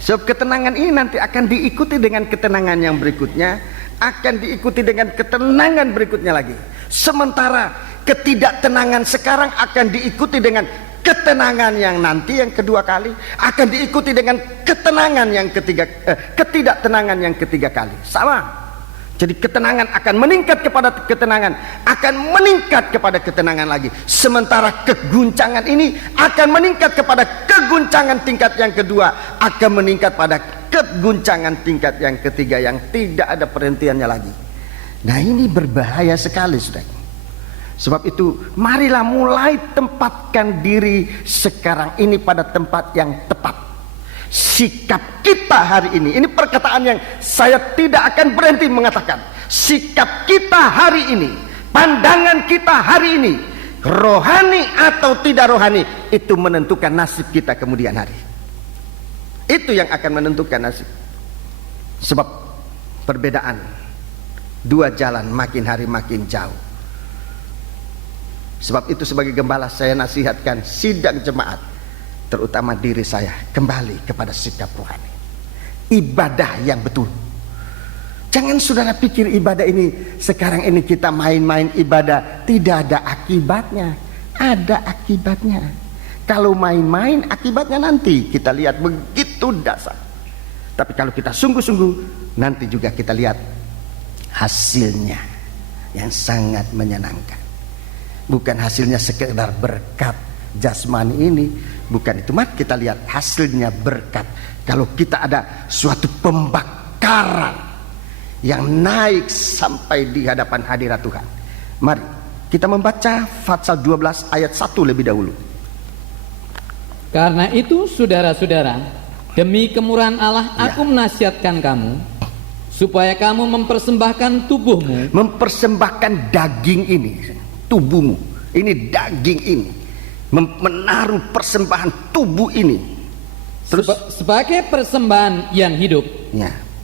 Sebab ketenangan ini nanti akan diikuti dengan ketenangan yang berikutnya, akan diikuti dengan ketenangan berikutnya lagi. Sementara ketidaktenangan sekarang akan diikuti dengan ketenangan yang nanti yang kedua kali, akan diikuti dengan ketenangan yang ketiga, ketidaktenangan yang ketiga kali. Sama. Jadi ketenangan akan meningkat kepada ketenangan, akan meningkat kepada ketenangan lagi. Sementara keguncangan ini akan meningkat kepada keguncangan tingkat yang kedua, akan meningkat pada keguncangan tingkat yang ketiga yang tidak ada perhentiannya lagi. Nah, ini berbahaya sekali, saudara. Sebab itu marilah mulai tempatkan diri sekarang ini pada tempat yang tepat. Sikap kita hari ini perkataan yang saya tidak akan berhenti mengatakan. Sikap kita hari ini, pandangan kita hari ini, rohani atau tidak rohani, itu menentukan nasib kita kemudian hari. Itu yang akan menentukan nasib. Sebab perbedaan dua jalan makin hari makin jauh. Sebab itu sebagai gembala saya nasihatkan sidang jemaat, terutama diri saya, kembali kepada sikap rohani, ibadah yang betul. Jangan saudara pikir ibadah ini sekarang ini kita main-main ibadah, tidak ada akibatnya. Ada akibatnya. Kalau main-main akibatnya nanti kita lihat begitu dasar. Tapi kalau kita sungguh-sungguh, nanti juga kita lihat hasilnya yang sangat menyenangkan. Bukan hasilnya sekedar berkat jasmani ini, bukan itu. Mari kita lihat hasilnya berkat. Kalau kita ada suatu pembakaran yang naik sampai di hadapan hadirat Tuhan. Mari kita membaca pasal 12 ayat 1 lebih dahulu. Karena itu saudara-saudara, demi kemurahan Allah aku menasihatkan kamu, supaya kamu mempersembahkan tubuhmu, mempersembahkan daging ini, tubuhmu ini, daging ini, menaruh persembahan tubuh ini terus sebagai persembahan yang hidup,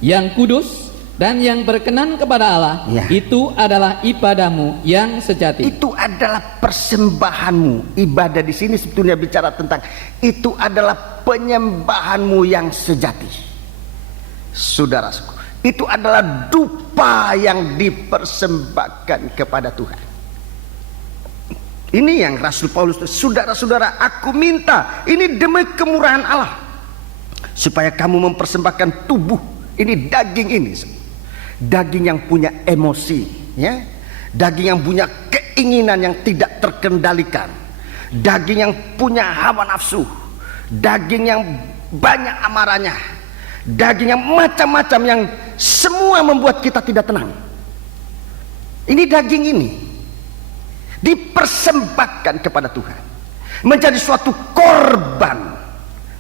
yang kudus dan yang berkenan kepada Allah. Itu adalah ibadahmu yang sejati. Itu adalah persembahanmu. Ibadah di sini sebetulnya bicara tentang itu adalah penyembahanmu yang sejati. Saudaraku, itu adalah dupa yang dipersembahkan kepada Tuhan. Ini yang Rasul Paulus, saudara-saudara, aku minta ini demi kemurahan Allah, supaya kamu mempersembahkan tubuh ini, daging ini, daging yang punya emosi, ya, daging yang punya keinginan yang tidak terkendalikan, daging yang punya hawa nafsu, daging yang banyak amarahnya, daging yang macam-macam, yang semua membuat kita tidak tenang. Ini daging ini dipersembahkan kepada Tuhan, menjadi suatu korban.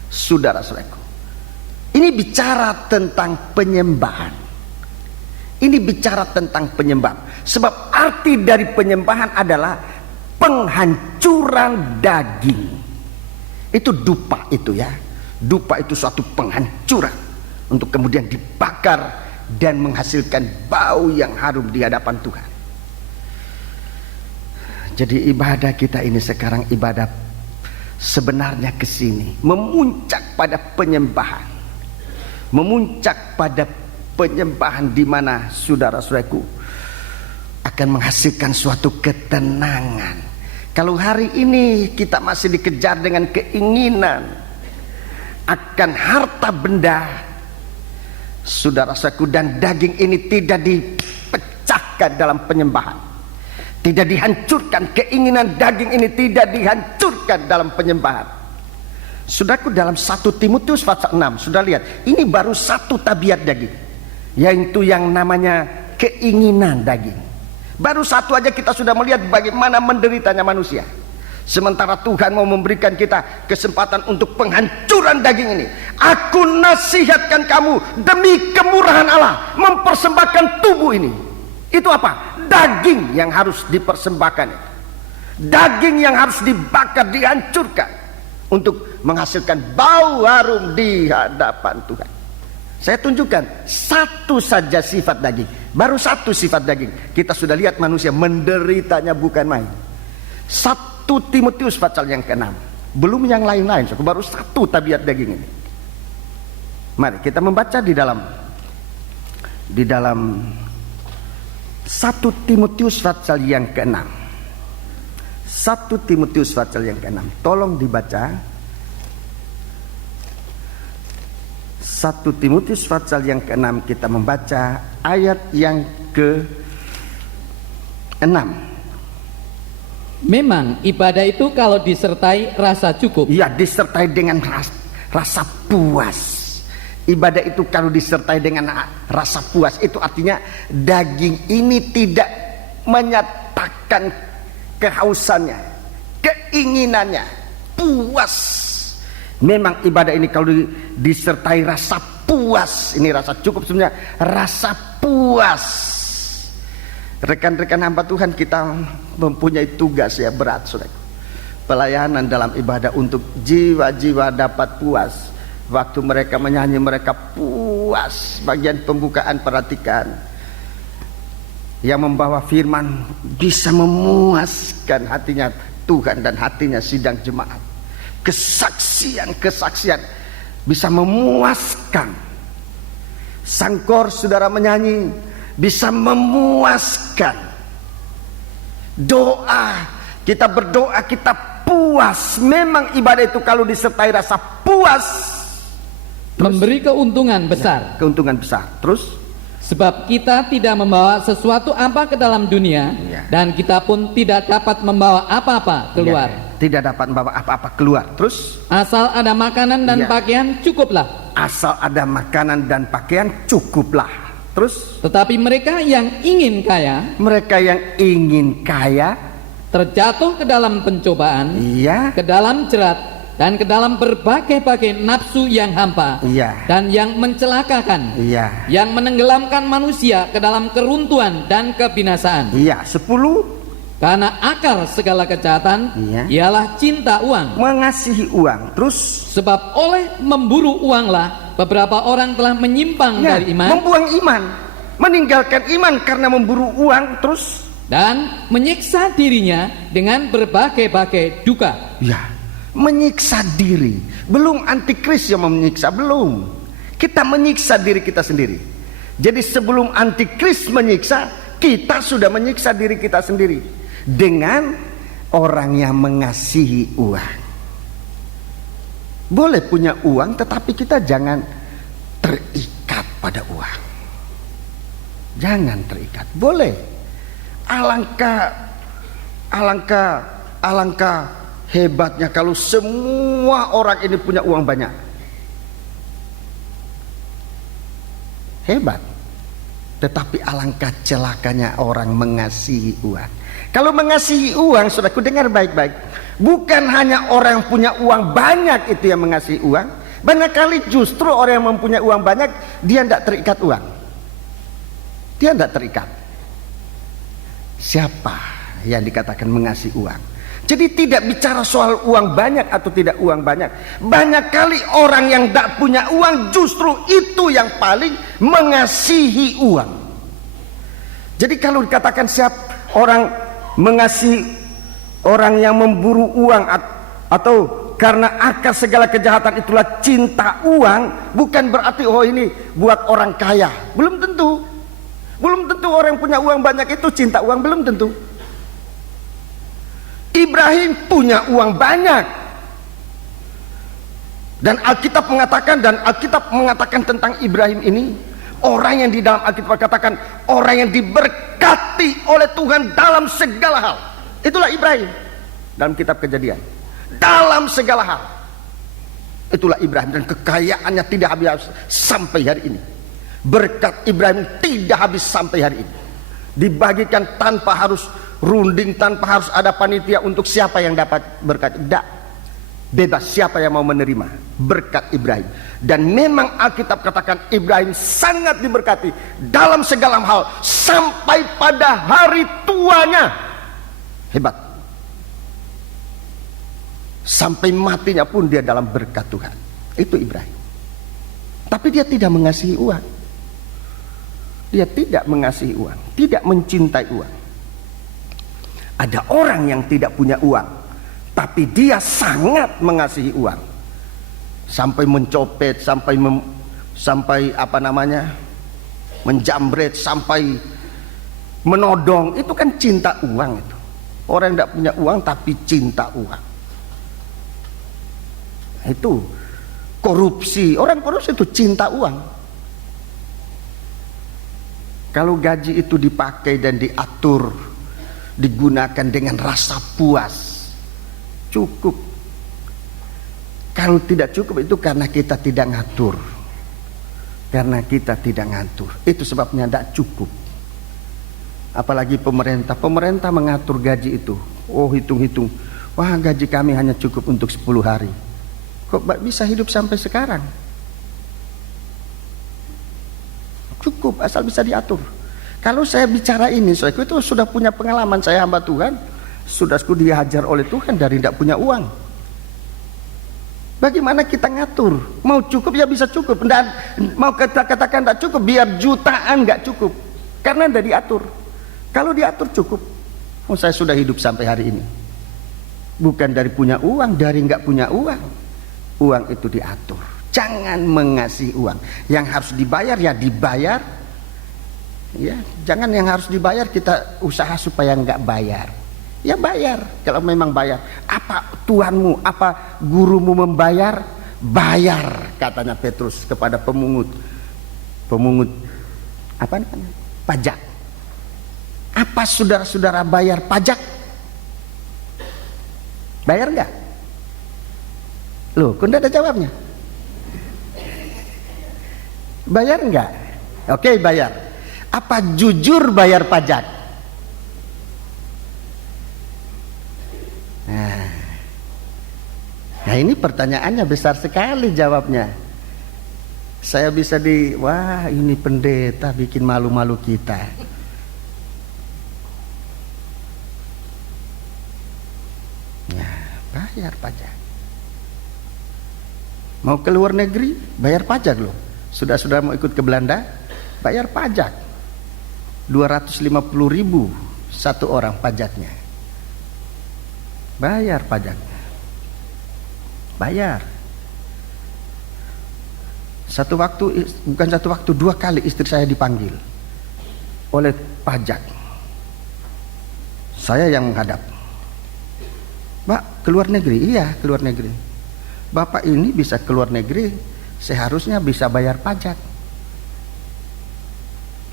Saudara-saudaraku, ini bicara tentang penyembahan. Ini bicara tentang penyembahan. Sebab arti dari penyembahan adalah penghancuran daging. Itu dupa itu ya. Dupa itu suatu penghancuran untuk kemudian dibakar dan menghasilkan bau yang harum di hadapan Tuhan. Jadi ibadah kita ini sekarang ibadah sebenarnya ke sini memuncak pada penyembahan. Memuncak pada penyembahan di mana saudara-saudaraku akan menghasilkan suatu ketenangan. Kalau hari ini kita masih dikejar dengan keinginan akan harta benda, saudara-saudaraku, dan daging ini tidak dipecahkan dalam penyembahan, tidak dihancurkan, keinginan daging ini tidak dihancurkan dalam penyembahan. Saudaraku, dalam 1 Timotius pasal 6 sudah lihat, ini baru satu tabiat daging, yaitu yang namanya keinginan daging. Baru satu aja kita sudah melihat bagaimana menderitanya manusia. Sementara Tuhan mau memberikan kita kesempatan untuk penghancuran daging ini. Aku nasihatkan kamu demi kemurahan Allah, mempersembahkan tubuh ini. Itu apa? Daging yang harus dipersembahkan itu. Daging yang harus dibakar, dihancurkan untuk menghasilkan bau harum di hadapan Tuhan. Saya tunjukkan satu saja sifat daging. Baru satu sifat daging. Kita sudah lihat manusia menderitanya bukan main. 1 Timotius pasal yang ke-6. Belum yang lain-lain, baru satu tabiat daging ini. Mari kita membaca di dalam 1 Timotius pasal yang ke-6. 1 Timotius pasal yang ke-6. Tolong dibaca. 1 Timotius pasal yang ke-6, kita membaca ayat yang ke-6. Memang ibadah itu kalau disertai rasa cukup. Ya, disertai dengan rasa puas. Ibadah itu kalau disertai dengan rasa puas, itu artinya daging ini tidak menyatakan kehausannya, keinginannya, puas. Memang ibadah ini kalau disertai rasa puas, ini rasa cukup sebenarnya, rasa puas. Rekan-rekan hamba Tuhan, kita mempunyai tugas ya berat, saudara. Pelayanan dalam ibadah untuk jiwa-jiwa dapat puas. Waktu mereka menyanyi mereka puas. Bagian pembukaan perhatikan. Yang membawa firman bisa memuaskan hatinya Tuhan dan hatinya sidang jemaat. Kesaksian bisa memuaskan. Sangkor saudara menyanyi bisa memuaskan. Doa, kita berdoa, kita puas. Memang ibadah itu kalau disertai rasa puas, memberi keuntungan besar. Ya, keuntungan besar. Terus, sebab kita tidak membawa sesuatu apa ke dalam dunia, ya, dan kita pun tidak dapat membawa apa-apa keluar. Ya, tidak dapat membawa apa-apa keluar. Terus, asal ada makanan dan ya, pakaian cukuplah. Asal ada makanan dan pakaian cukuplah. Terus, tetapi mereka yang ingin kaya, terjatuh ke dalam pencobaan, iya, ke dalam jerat, dan ke dalam berbagai-bagai nafsu yang hampa, iya, dan yang mencelakakan, iya, yang menenggelamkan manusia ke dalam keruntuhan dan kebinasaan. Iya, 10. Karena akar segala kejahatan, iya, ialah cinta uang, mengasihi uang. Terus, sebab oleh memburu uanglah beberapa orang telah menyimpang ya, dari iman, membuang iman, meninggalkan iman karena memburu uang. Terus, dan menyiksa dirinya dengan berbagai-bagai duka. Ya, menyiksa diri. Belum antikris yang menyiksa, belum. Kita menyiksa diri kita sendiri. Jadi sebelum antikris menyiksa, kita sudah menyiksa diri kita sendiri dengan orang yang mengasihi uang. Boleh punya uang, tetapi kita jangan terikat pada uang. Jangan terikat. Boleh. Alangkah hebatnya kalau semua orang ini punya uang banyak. Hebat. Tetapi alangkah celakanya orang mengasihi uang. Kalau mengasihi uang, saudaraku dengar baik-baik, bukan hanya orang yang punya uang banyak itu yang mengasihi uang. Banyak kali justru orang yang mempunyai uang banyak, dia tidak terikat uang. Dia tidak terikat. Siapa yang dikatakan mengasihi uang? Jadi tidak bicara soal uang banyak atau tidak uang banyak. Banyak kali orang yang tidak punya uang justru itu yang paling mengasihi uang. Jadi kalau dikatakan siapa orang mengasihi orang yang memburu uang atau karena akar segala kejahatan itulah cinta uang, bukan berarti oh ini buat orang kaya. Belum tentu. Belum tentu orang yang punya uang banyak itu cinta uang, belum tentu. Ibrahim punya uang banyak, dan Alkitab mengatakan tentang Ibrahim ini, orang yang di dalam Alkitab katakan orang yang diberkati oleh Tuhan dalam segala hal. Itulah Ibrahim dalam kitab Kejadian. Dalam segala hal itulah Ibrahim, dan kekayaannya tidak habis sampai hari ini. Berkat Ibrahim tidak habis sampai hari ini. Dibagikan tanpa harus runding, tanpa harus ada panitia untuk siapa yang dapat berkat. Tidak, bebas siapa yang mau menerima berkat Ibrahim. Dan memang Alkitab katakan Ibrahim sangat diberkati dalam segala hal sampai pada hari tuanya. Hebat. Sampai matinya pun dia dalam berkat Tuhan. Itu Ibrahim. Tapi dia tidak mengasihi uang. Dia tidak mengasihi uang, tidak mencintai uang. Ada orang yang tidak punya uang, tapi dia sangat mengasihi uang. Sampai mencopet, sampai menjamret, sampai menodong. Itu kan cinta uang itu. Orang yang tidak punya uang tapi cinta uang. Itu korupsi. Orang korupsi itu cinta uang. Kalau gaji itu dipakai dan diatur, digunakan dengan rasa puas, cukup. Kalau tidak cukup itu karena kita tidak ngatur. Karena kita tidak ngatur. Itu sebabnya tidak cukup. Apalagi pemerintah mengatur gaji itu. Oh, hitung-hitung. Wah, gaji kami hanya cukup untuk 10 hari. Kok bisa hidup sampai sekarang? Cukup asal bisa diatur. Kalau saya bicara ini, saya itu sudah punya pengalaman. Saya hamba Tuhan, sudah dihajar oleh Tuhan dari tidak punya uang. Bagaimana kita ngatur? Mau cukup ya bisa cukup. Dan mau kita katakan tidak cukup, biar jutaan nggak cukup. Karena tidak diatur. Kalau diatur cukup. Oh, saya sudah hidup sampai hari ini. Bukan dari punya uang, dari nggak punya uang. Uang itu diatur. Jangan mengasihi uang. Yang harus dibayar ya dibayar. Ya, jangan yang harus dibayar kita usaha supaya nggak bayar. Ya bayar. Kalau memang bayar. Apa Tuhanmu, apa gurumu membayar? Bayar, katanya Petrus kepada pemungut apa namanya? Pajak. Apa saudara-saudara bayar pajak? Bayar nggak? Loh, kok nggak ada jawabnya? Bayar enggak? Oke, bayar. Apa jujur bayar pajak? Nah ini pertanyaannya besar sekali jawabnya. Saya bisa wah ini pendeta bikin malu-malu kita. Ya, bayar pajak. Mau ke luar negeri, bayar pajak loh. Sudah mau ikut ke Belanda, bayar pajak 250.000 satu orang pajaknya. Bayar pajaknya. Bayar. Bukan satu waktu, 2 kali istri saya dipanggil oleh pajak. Saya yang menghadap. Mbak, keluar negeri? Iya, keluar negeri. Bapak ini bisa keluar negeri, seharusnya bisa bayar pajak.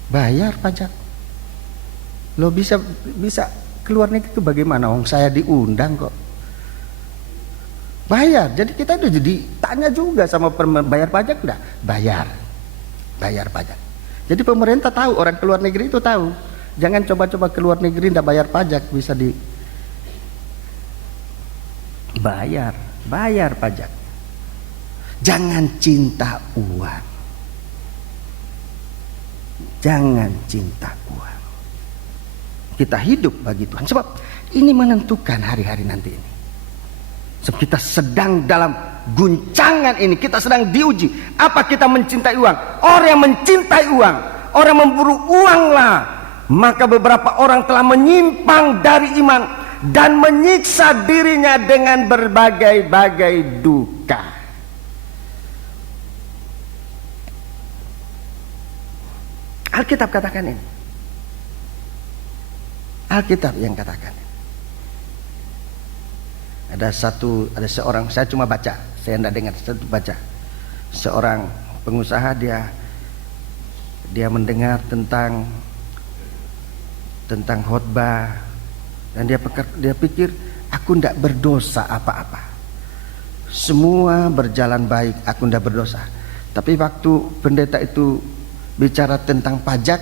Bayar pajak. Lo bisa keluar negeri itu bagaimana? Saya diundang kok. Bayar. Jadi kita itu jadi tanya juga sama bayar pajak enggak? Bayar. Bayar pajak. Jadi pemerintah tahu, orang keluar negeri itu tahu. Jangan coba-coba keluar negeri tidak bayar pajak, bisa bayar pajak. Jangan cinta uang. Jangan cinta uang. Kita hidup bagi Tuhan, sebab ini menentukan hari-hari nanti ini. Sebab kita sedang dalam guncangan ini, kita sedang diuji. Apa kita mencintai uang? Orang yang mencintai uang, orang yang memburu uanglah, maka beberapa orang telah menyimpang dari iman dan menyiksa dirinya dengan berbagai-bagai duka. Alkitab katakan ini. Alkitab yang katakan. Ada seorang, saya cuma baca, saya tidak dengar, saya baca. Seorang pengusaha, dia mendengar tentang khotbah, dan dia pikir, aku tidak berdosa apa-apa, semua berjalan baik, aku tidak berdosa. Tapi waktu pendeta itu bicara tentang pajak,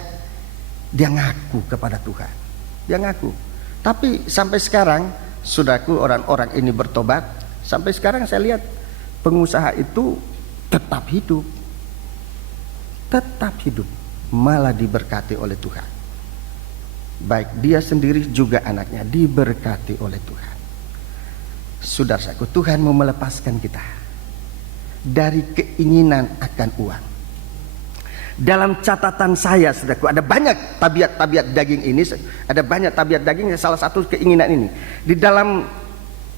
dia ngaku kepada Tuhan, dia ngaku. Tapi sampai sekarang, saudaraku, orang-orang ini bertobat. Sampai sekarang saya lihat pengusaha itu tetap hidup, malah diberkati oleh Tuhan. Baik dia sendiri juga anaknya diberkati oleh Tuhan. Saudaraku, Tuhan mau melepaskan kita dari keinginan akan uang. Dalam catatan saya, saudaraku, ada banyak tabiat-tabiat daging ini. Ada banyak tabiat daging, salah satu keinginan ini. Di dalam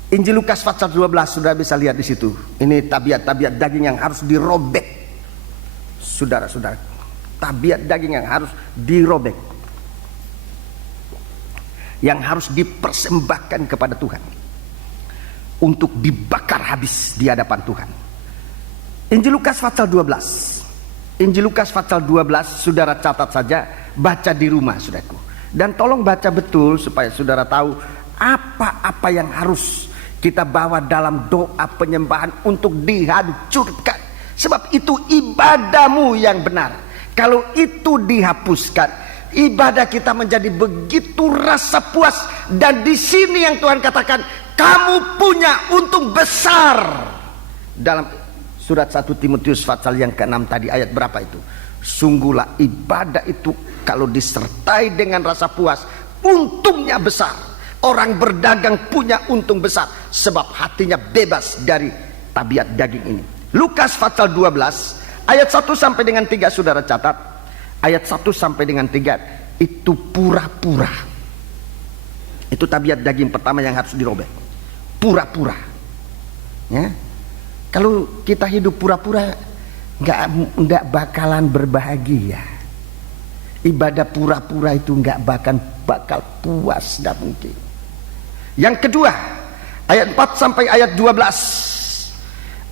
Injil Lukas pasal 12, saudara bisa lihat di situ. Ini tabiat-tabiat daging yang harus dirobek. Saudara-saudara, tabiat daging yang harus dirobek, yang harus dipersembahkan kepada Tuhan untuk dibakar habis di hadapan Tuhan. Injil Lukas pasal 12. Injil Lukas pasal 12, saudara catat saja, baca di rumah, saudaraku. Dan tolong baca betul supaya saudara tahu apa-apa yang harus kita bawa dalam doa penyembahan untuk dihancurkan. Sebab itu ibadahmu yang benar. Kalau itu dihapuskan, ibadah kita menjadi begitu rasa puas. Dan di sini yang Tuhan katakan, kamu punya untung besar. Dalam surat 1 Timotius pasal yang ke-6 tadi, ayat berapa itu? Sungguhlah ibadah itu kalau disertai dengan rasa puas, untungnya besar. Orang berdagang punya untung besar, sebab hatinya bebas dari tabiat daging ini. Lukas pasal 12 ayat 1 sampai dengan 3, saudara catat. Ayat 1 sampai dengan 3 itu pura-pura. Itu tabiat daging pertama yang harus dirobek. Pura-pura. Ya. Kalau kita hidup pura-pura, nggak bakalan berbahagia. Ibadah pura-pura itu nggak bakal puas, tidak mungkin. Yang kedua, ayat 4 sampai ayat 12.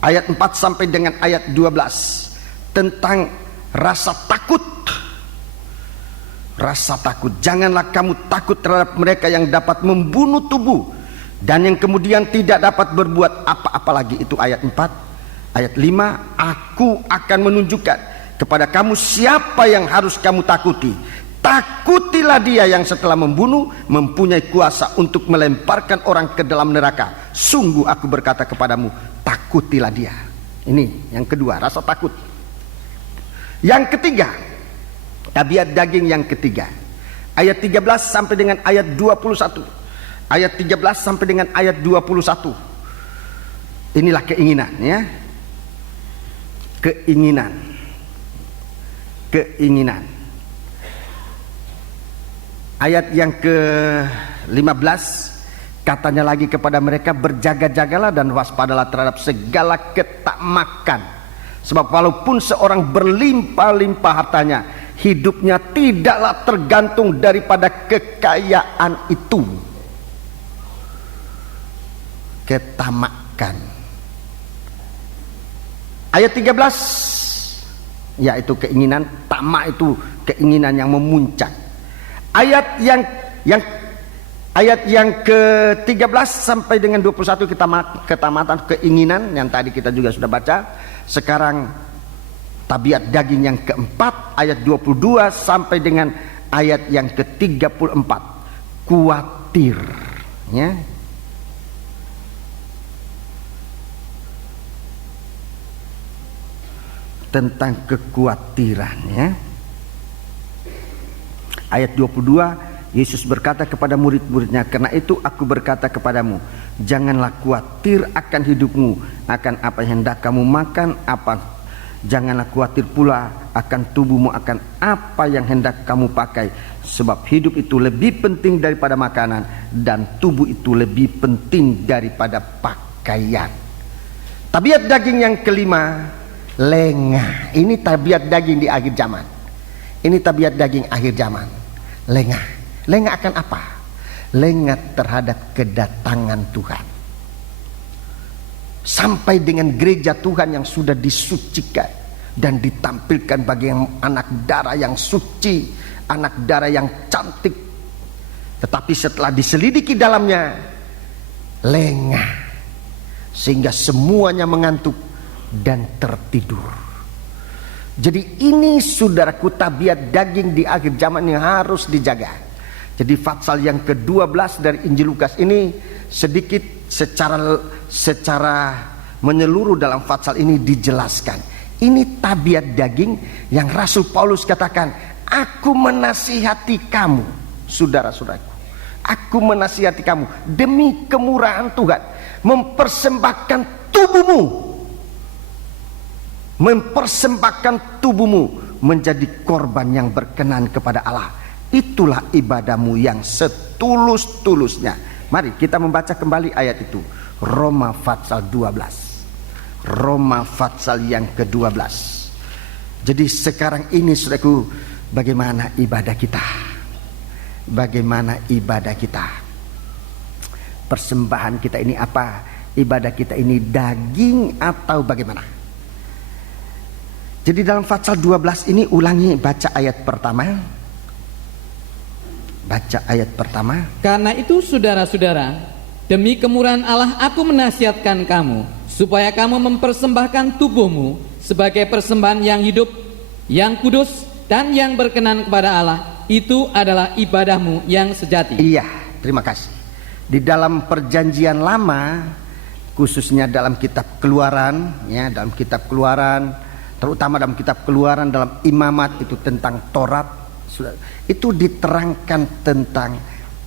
Ayat 4 sampai dengan ayat 12 tentang rasa takut. Rasa takut. Janganlah kamu takut terhadap mereka yang dapat membunuh tubuh dan yang kemudian tidak dapat berbuat apa-apa lagi. Itu ayat 4. Ayat 5, aku akan menunjukkan kepada kamu siapa yang harus kamu takuti. Takutilah dia yang setelah membunuh mempunyai kuasa untuk melemparkan orang ke dalam neraka. Sungguh aku berkata kepadamu, takutilah dia. Ini yang kedua, rasa takut. Yang ketiga, tabiat daging yang ketiga, ayat 13 sampai dengan ayat 21. Ayat 13 sampai dengan ayat 21. Inilah keinginan, ya. Keinginan. Ayat yang ke-15 katanya lagi kepada mereka, berjaga-jagalah dan waspadalah terhadap segala ketakmakan. Sebab walaupun seorang berlimpah-limpah hartanya, hidupnya tidaklah tergantung daripada kekayaan itu. Ketamakan. Ayat 13, yaitu keinginan. Tamak itu keinginan yang memuncak. Ayat yang ke-13 sampai dengan 21 ketamatan, keinginan yang tadi kita juga sudah baca. Sekarang tabiat daging yang keempat, ayat 22 sampai dengan ayat yang ke-34. Kuatir, ya. Tentang kekhawatiran, ya. Ayat 22, Yesus berkata kepada murid-muridnya, karena itu aku berkata kepadamu, janganlah khawatir akan hidupmu, akan apa yang hendak kamu makan, janganlah khawatir pula akan tubuhmu, akan apa yang hendak kamu pakai. Sebab hidup itu lebih penting daripada makanan, dan tubuh itu lebih penting daripada pakaian. Tabiat daging yang kelima, lengah. Ini tabiat daging di akhir zaman. Ini tabiat daging akhir zaman. Lengah. Lengah akan apa? Lengah terhadap kedatangan Tuhan. Sampai dengan gereja Tuhan yang sudah disucikan dan ditampilkan bagi anak darah yang suci, anak darah yang cantik. Tetapi setelah diselidiki dalamnya, lengah, sehingga semuanya mengantuk dan tertidur. Jadi ini saudaraku, tabiat daging di akhir zaman yang harus dijaga. Jadi pasal yang ke-12 dari Injil Lukas ini sedikit secara menyeluruh dalam pasal ini dijelaskan. Ini tabiat daging yang Rasul Paulus katakan, aku menasihati kamu, saudara-saudaraku. Aku menasihati kamu demi kemurahan Tuhan, mempersembahkan tubuhmu menjadi korban yang berkenan kepada Allah. Itulah ibadahmu yang setulus-tulusnya. Mari kita membaca kembali ayat itu. Roma pasal 12. Roma pasal yang ke-12. Jadi sekarang ini saudaraku, bagaimana ibadah kita? Bagaimana ibadah kita? Persembahan kita ini apa? Ibadah kita ini daging atau bagaimana? Jadi dalam pasal 12 ini ulangi baca ayat pertama. Baca ayat pertama. Karena itu saudara-saudara, demi kemurahan Allah aku menasihatkan kamu, supaya kamu mempersembahkan tubuhmu sebagai persembahan yang hidup, yang kudus, dan yang berkenan kepada Allah. Itu adalah ibadahmu yang sejati. Iya, terima kasih. Di dalam perjanjian lama, khususnya dalam kitab Keluaran, ya, dalam kitab Keluaran, terutama dalam kitab Keluaran, dalam imamat itu tentang Taurat, itu diterangkan tentang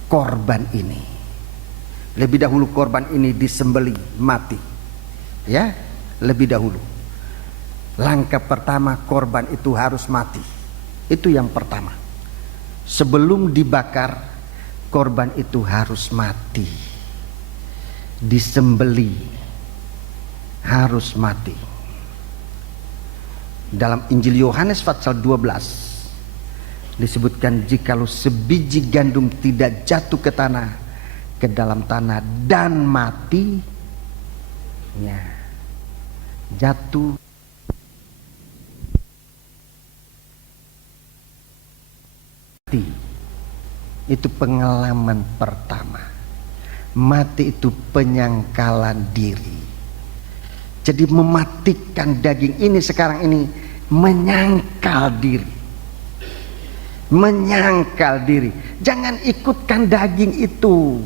korban ini. Lebih dahulu korban ini disembelih, mati, ya, lebih dahulu. Langkah pertama, korban itu harus mati. Itu yang pertama. Sebelum dibakar, korban itu harus mati, disembelih, harus mati. Dalam Injil Yohanes pasal 12 disebutkan, jikalau sebiji gandum tidak jatuh ke tanah, ke dalam tanah dan mati, ya, jatuh mati. Itu pengalaman pertama. Mati itu penyangkalan diri. Jadi mematikan daging ini sekarang ini menyangkal diri. Menyangkal diri. Jangan ikutkan daging itu.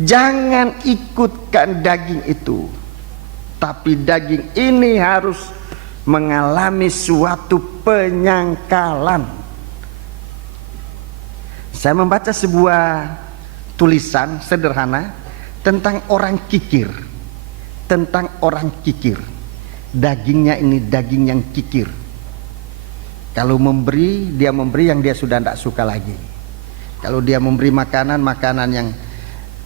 Jangan ikutkan daging itu. Tapi daging ini harus mengalami suatu penyangkalan. Saya membaca sebuah tulisan sederhana tentang orang kikir. Tentang orang kikir. Dagingnya ini daging yang kikir. Kalau memberi, dia memberi yang dia sudah tidak suka lagi. Kalau dia memberi makanan yang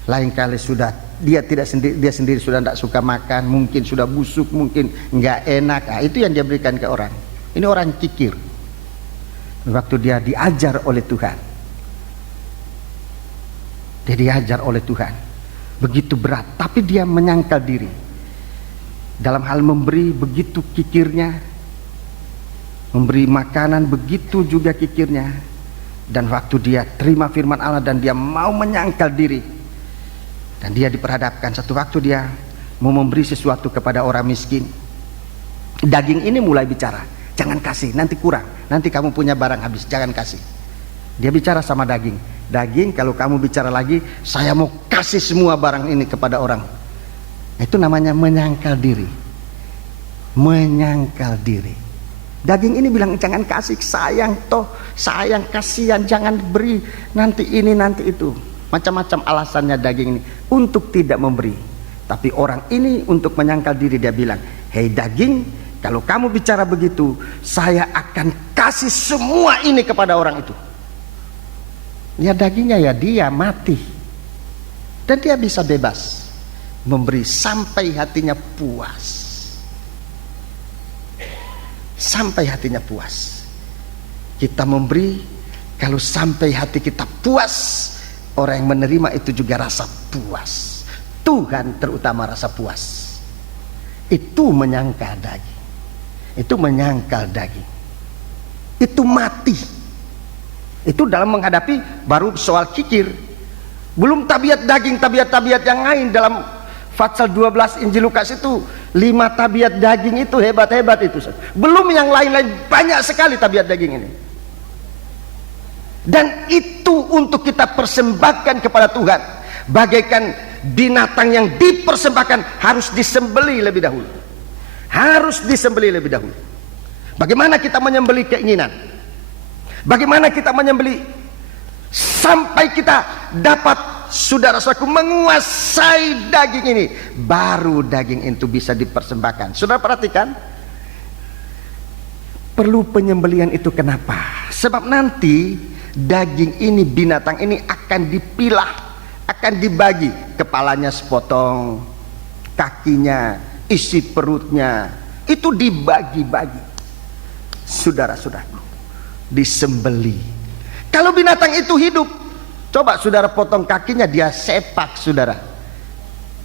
lain kali sudah dia sendiri sudah tidak suka makan, mungkin sudah busuk, mungkin nggak enak. Nah, itu yang dia berikan ke orang. Ini orang kikir. Waktu dia diajar oleh Tuhan, dia diajar oleh Tuhan, begitu berat, tapi dia menyangkal diri. Dalam hal memberi begitu kikirnya. Memberi makanan begitu juga kikirnya. Dan waktu dia terima firman Allah dan dia mau menyangkal diri, dan dia diperhadapkan satu waktu dia mau memberi sesuatu kepada orang miskin, Daging ini mulai bicara, jangan kasih, nanti kurang, nanti kamu punya barang habis, jangan kasih. Dia bicara sama daging, daging kalau kamu bicara lagi, saya mau kasih semua barang ini kepada orang. Itu namanya menyangkal diri. Menyangkal diri. Daging ini bilang jangan kasih, sayang toh, sayang, kasihan, jangan beri, nanti ini nanti itu. Macam-macam alasannya daging ini untuk tidak memberi. Tapi orang ini untuk menyangkal diri, dia bilang, hei daging, kalau kamu bicara begitu, saya akan kasih semua ini kepada orang itu. Ya dagingnya ya dia mati. Dan dia bisa bebas memberi sampai hatinya puas. Sampai hatinya puas. Kita memberi, kalau sampai hati kita puas, orang yang menerima itu juga rasa puas. Tuhan terutama rasa puas. Itu menyangkal daging. Itu menyangkal daging. Itu mati. Itu dalam menghadapi baru soal kikir. Belum tabiat daging, tabiat-tabiat yang lain. Dalam pasal 12 Injil Lukas itu 5 tabiat daging itu hebat-hebat itu. Belum yang lain-lain, banyak sekali tabiat daging ini. Dan itu untuk kita persembahkan kepada Tuhan. Bagaikan binatang yang dipersembahkan harus disembelih lebih dahulu. Harus disembelih lebih dahulu. Bagaimana kita menyembelih keinginan? Bagaimana kita menyembelih sampai kita dapat, saudara-saudaraku, menguasai daging ini, baru daging itu bisa dipersembahkan. Saudara perhatikan, perlu penyembelihan itu kenapa? Sebab nanti daging ini, binatang ini akan dipilah, akan dibagi, kepalanya sepotong, kakinya, isi perutnya, itu dibagi-bagi. Saudara-saudaraku, disembeli. Kalau binatang itu hidup, coba saudara potong kakinya, dia sepak saudara.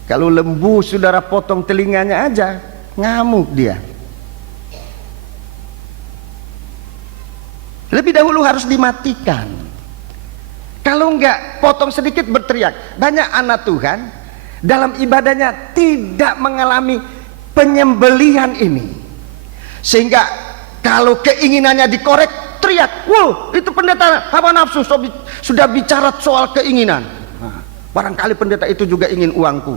Kalau lembu saudara potong telinganya aja, ngamuk dia. Lebih dahulu harus dimatikan. Kalau enggak, potong sedikit berteriak. Banyak anak Tuhan dalam ibadahnya tidak mengalami penyembelihan ini, sehingga kalau keinginannya dikorek, teriak, wow, itu pendeta hawa nafsu, sudah bicara soal keinginan. Barangkali pendeta itu juga ingin uangku.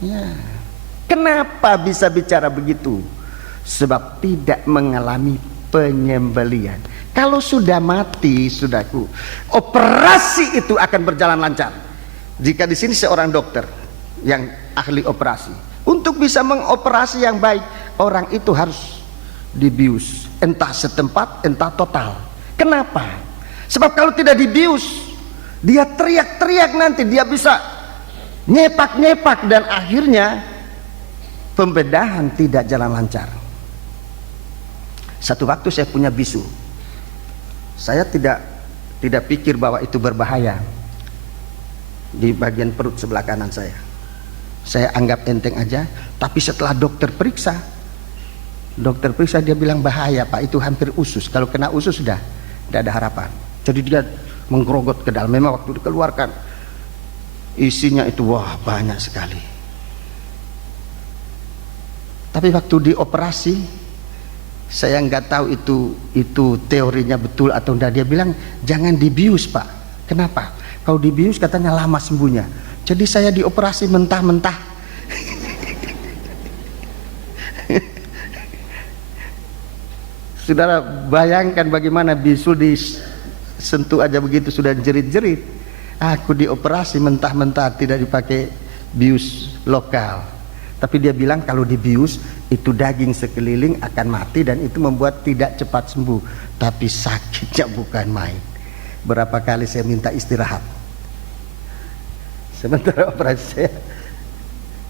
Ya. Kenapa bisa bicara begitu? Sebab tidak mengalami penyembelihan. Kalau sudah mati, saudaraku, operasi itu akan berjalan lancar. Jika di sini seorang dokter yang ahli operasi, untuk bisa mengoperasi yang baik, orang itu harus dibius, entah setempat, entah total. Kenapa? Sebab kalau tidak dibius, dia teriak-teriak, nanti dia bisa nyepak-nyepak, dan akhirnya pembedahan tidak jalan lancar. Satu waktu saya punya bisu, saya tidak pikir bahwa itu berbahaya. Di bagian perut sebelah kanan saya anggap enteng aja. Tapi setelah dokter periksa, dia bilang bahaya pak, itu hampir usus. Kalau kena usus sudah tidak ada harapan. Jadi dia menggerogot ke dalam. Memang waktu dikeluarkan, isinya itu wah banyak sekali. Tapi waktu dioperasi, saya nggak tahu itu teorinya betul atau enggak. Dia bilang jangan dibius pak. Kenapa? Kalau dibius katanya lama sembuhnya. Jadi saya dioperasi mentah-mentah. Saudara bayangkan bagaimana bisul disentuh aja begitu sudah jerit-jerit. Aku dioperasi mentah-mentah, tidak dipakai bius lokal. Tapi dia bilang kalau dibius itu daging sekeliling akan mati, dan itu membuat tidak cepat sembuh. Tapi sakitnya bukan main. Berapa kali saya minta istirahat. Sementara operasi saya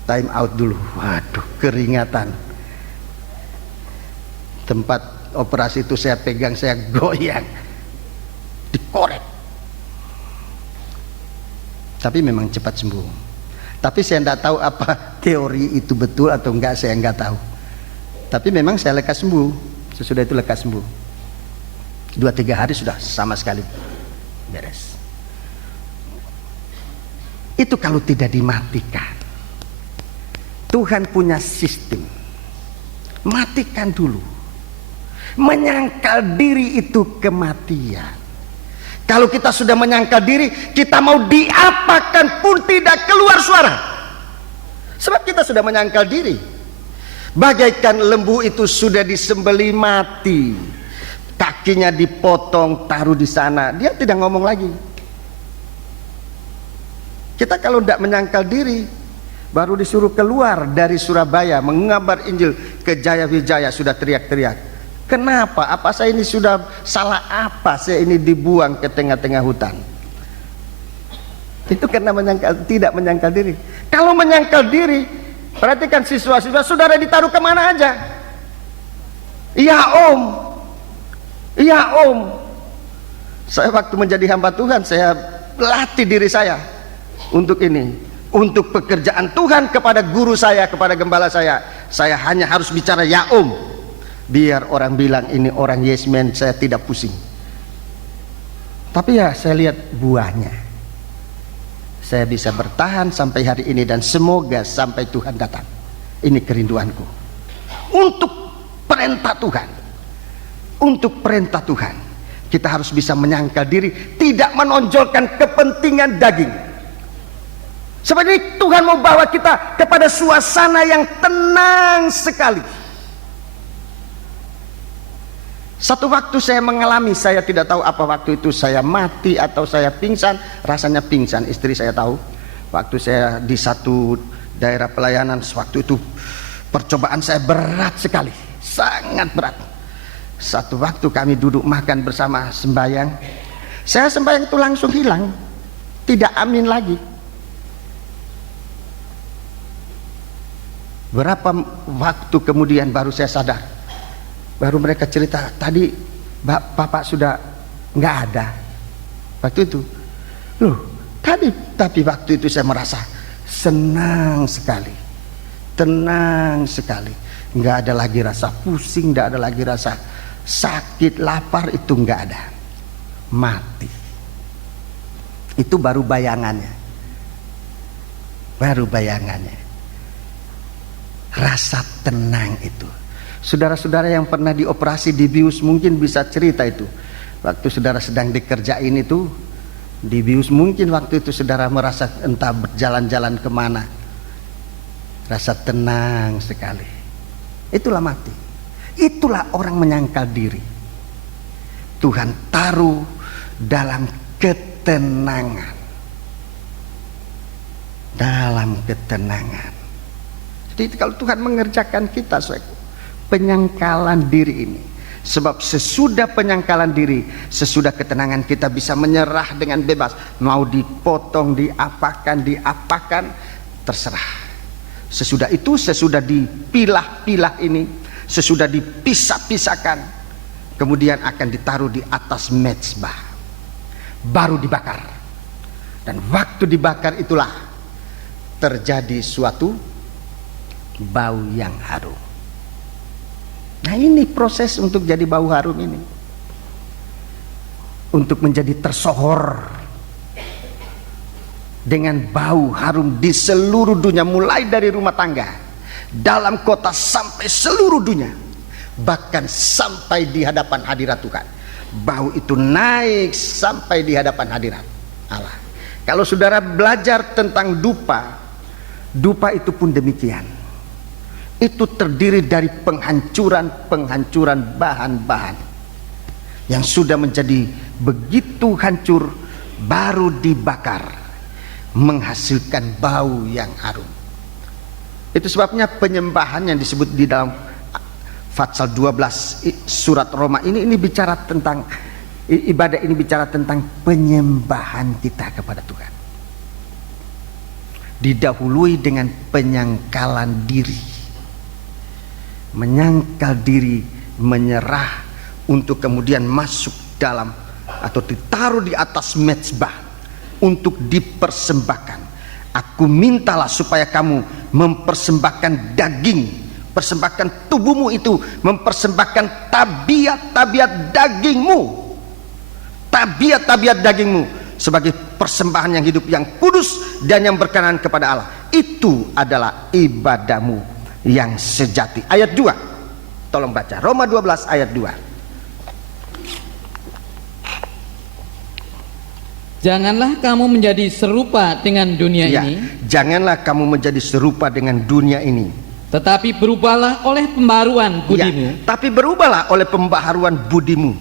time out dulu. Waduh, keringatan. Tempat operasi itu saya pegang, saya goyang, dikorek. Tapi memang cepat sembuh. Tapi saya tidak tahu apa teori itu betul atau enggak, saya enggak tahu. Tapi memang saya lekas sembuh. Sesudah itu lekas sembuh. 2-3 hari sudah sama sekali beres. Itu kalau tidak dimatikan. Tuhan punya sistem. matikan dulu. Menyangkal diri itu kematian. Kalau kita sudah menyangkal diri, kita mau diapakan pun tidak keluar suara. Sebab kita sudah menyangkal diri. Bagaikan lembu itu sudah disembelih mati, kakinya dipotong, taruh di sana, dia tidak ngomong lagi. Kita kalau tidak menyangkal diri, baru disuruh keluar dari Surabaya mengabar Injil ke Jayawijaya sudah teriak-teriak. Kenapa? Apa saya ini sudah salah apa? Saya ini dibuang ke tengah-tengah hutan. Itu karena tidak menyangkal diri. Kalau menyangkal diri, perhatikan siswa-siswa, saudara ditaruh kemana aja. Iya om, iya om. Saya waktu menjadi hamba Tuhan, saya latih diri saya untuk ini, untuk pekerjaan Tuhan. Kepada guru saya, kepada gembala saya hanya harus bicara ya om. Biar orang bilang ini orang yes man, saya tidak pusing. Tapi ya saya lihat buahnya. Saya bisa bertahan sampai hari ini dan semoga sampai Tuhan datang. Ini kerinduanku. Untuk perintah Tuhan. Untuk perintah Tuhan, kita harus bisa menyangkal diri, tidak menonjolkan kepentingan daging. Seperti Tuhan mau bawa kita kepada suasana yang tenang sekali. Satu waktu saya mengalami, saya tidak tahu apa waktu itu saya mati atau saya pingsan. Rasanya pingsan, istri saya tahu. Waktu saya di satu daerah pelayanan, waktu itu percobaan saya berat sekali, sangat berat. Satu waktu kami duduk makan bersama sembahyang, saya sembahyang itu langsung hilang, tidak amin lagi. Berapa waktu kemudian baru saya sadar. Baru mereka cerita, tadi bapak sudah nggak ada waktu itu. Loh, tapi waktu itu saya merasa senang sekali, tenang sekali. Nggak ada lagi rasa pusing, nggak ada lagi rasa sakit, lapar, itu nggak ada. Mati. Itu baru bayangannya. Baru bayangannya. Rasa tenang itu. Saudara-saudara yang pernah dioperasi di bius mungkin bisa cerita itu. Waktu saudara sedang dikerjain itu di bius, mungkin waktu itu saudara merasa entah berjalan-jalan kemana, rasa tenang sekali. Itulah mati. Itulah orang menyangkal diri. Tuhan taruh dalam ketenangan. Dalam ketenangan. Jadi kalau Tuhan mengerjakan kita, penyangkalan diri ini, sebab sesudah penyangkalan diri, sesudah ketenangan, kita bisa menyerah dengan bebas. Mau dipotong, diapakan, terserah. Sesudah itu, sesudah dipilah-pilah ini, sesudah dipisah-pisahkan, kemudian akan ditaruh di atas mezbah, baru dibakar. Dan waktu dibakar itulah terjadi suatu bau yang harum. Nah, ini proses untuk jadi bau harum ini, untuk menjadi tersohor dengan bau harum di seluruh dunia, mulai dari rumah tangga, dalam kota, sampai seluruh dunia, bahkan sampai di hadapan hadirat Tuhan. Bau itu naik sampai di hadapan hadirat Allah. Kalau saudara belajar tentang dupa itu pun demikian. Itu terdiri dari penghancuran bahan-bahan yang sudah menjadi begitu hancur, baru dibakar, menghasilkan bau yang harum. Itu sebabnya penyembahan yang disebut di dalam Fatsal 12 surat Roma ini bicara tentang ibadah, ini bicara tentang penyembahan kita kepada Tuhan. Didahului dengan penyangkalan diri. Menyangkal diri, menyerah, untuk kemudian masuk dalam atau ditaruh di atas mezbah untuk dipersembahkan. Aku mintalah supaya kamu mempersembahkan daging, persembahkan tubuhmu itu, mempersembahkan tabiat-tabiat dagingmu, tabiat-tabiat dagingmu sebagai persembahan yang hidup, yang kudus dan yang berkenan kepada Allah. Itu adalah ibadahmu yang sejati. Ayat 2, Tolong baca Roma 12 ayat 2. Janganlah kamu menjadi serupa dengan dunia Ya, ini, janganlah kamu menjadi serupa dengan dunia ini. tetapi berubahlah oleh pembaharuan budimu, Ya, tapi berubahlah oleh pembaharuan budimu.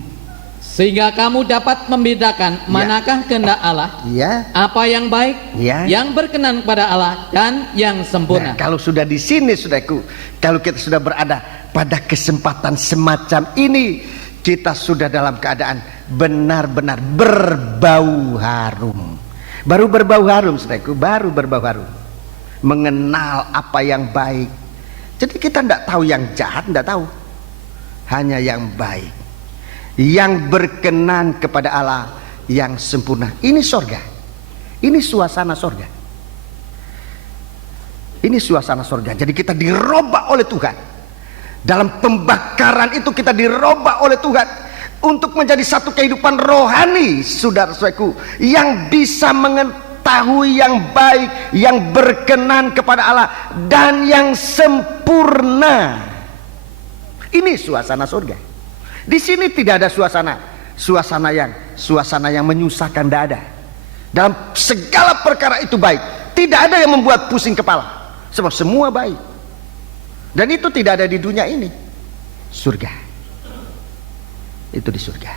sehingga kamu dapat membedakan manakah kehendak Allah, Ya. apa yang baik, Ya. yang berkenan kepada Allah, dan yang Nah, sempurna. kalau sudah di sini, saudaraku, kalau kita sudah berada pada kesempatan semacam ini, kita sudah dalam keadaan benar-benar berbau harum. Baru berbau harum, saudaraku, baru berbau harum. Mengenal apa yang baik. Jadi kita tidak tahu yang jahat, tidak tahu. Hanya yang baik, yang berkenan kepada Allah, yang sempurna. Ini sorga. Ini suasana sorga. Ini suasana sorga. Jadi kita dirubah oleh Tuhan. Dalam pembakaran itu kita dirubah oleh Tuhan untuk menjadi satu kehidupan rohani, saudara-saudaraku, yang bisa mengetahui yang baik, yang berkenan kepada Allah, dan yang sempurna. Ini suasana surga. Di sini tidak ada suasana yang menyusahkan, tidak ada. Dalam segala perkara itu baik, tidak ada yang membuat pusing kepala, sebab semua baik. Dan itu tidak ada di dunia ini. Surga itu di surga.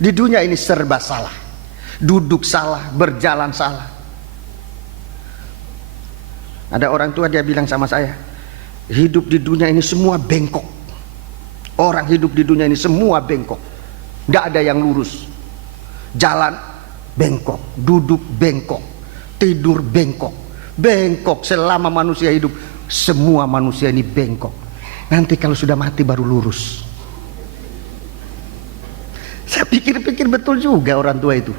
Di dunia ini serba salah, duduk salah, berjalan salah. Ada orang tua, dia bilang sama saya, hidup di dunia ini semua bengkok. Orang hidup di dunia ini semua bengkok, tidak ada yang lurus. Jalan bengkok, duduk bengkok, tidur bengkok. Bengkok selama manusia hidup. Semua manusia ini bengkok. Nanti kalau sudah mati baru lurus. Saya pikir-pikir betul juga orang tua itu.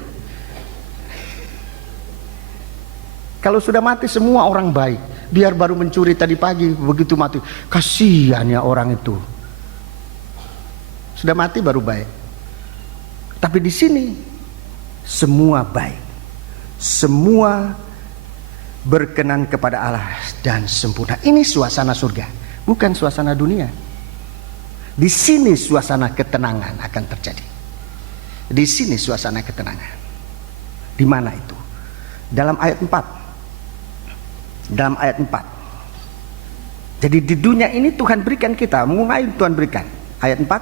Kalau sudah mati semua orang baik. Biar baru mencuri tadi pagi, begitu mati, kasihan ya orang itu. Sudah mati baru baik. Tapi di sini semua baik. Semua berkenan kepada Allah dan sempurna. Ini suasana surga, bukan suasana dunia. Di sini suasana ketenangan akan terjadi. Di sini suasana ketenangan. Di mana itu? Dalam ayat 4. Dalam ayat 4. Jadi di dunia ini Tuhan berikan kita, mulai Tuhan berikan. Ayat 4.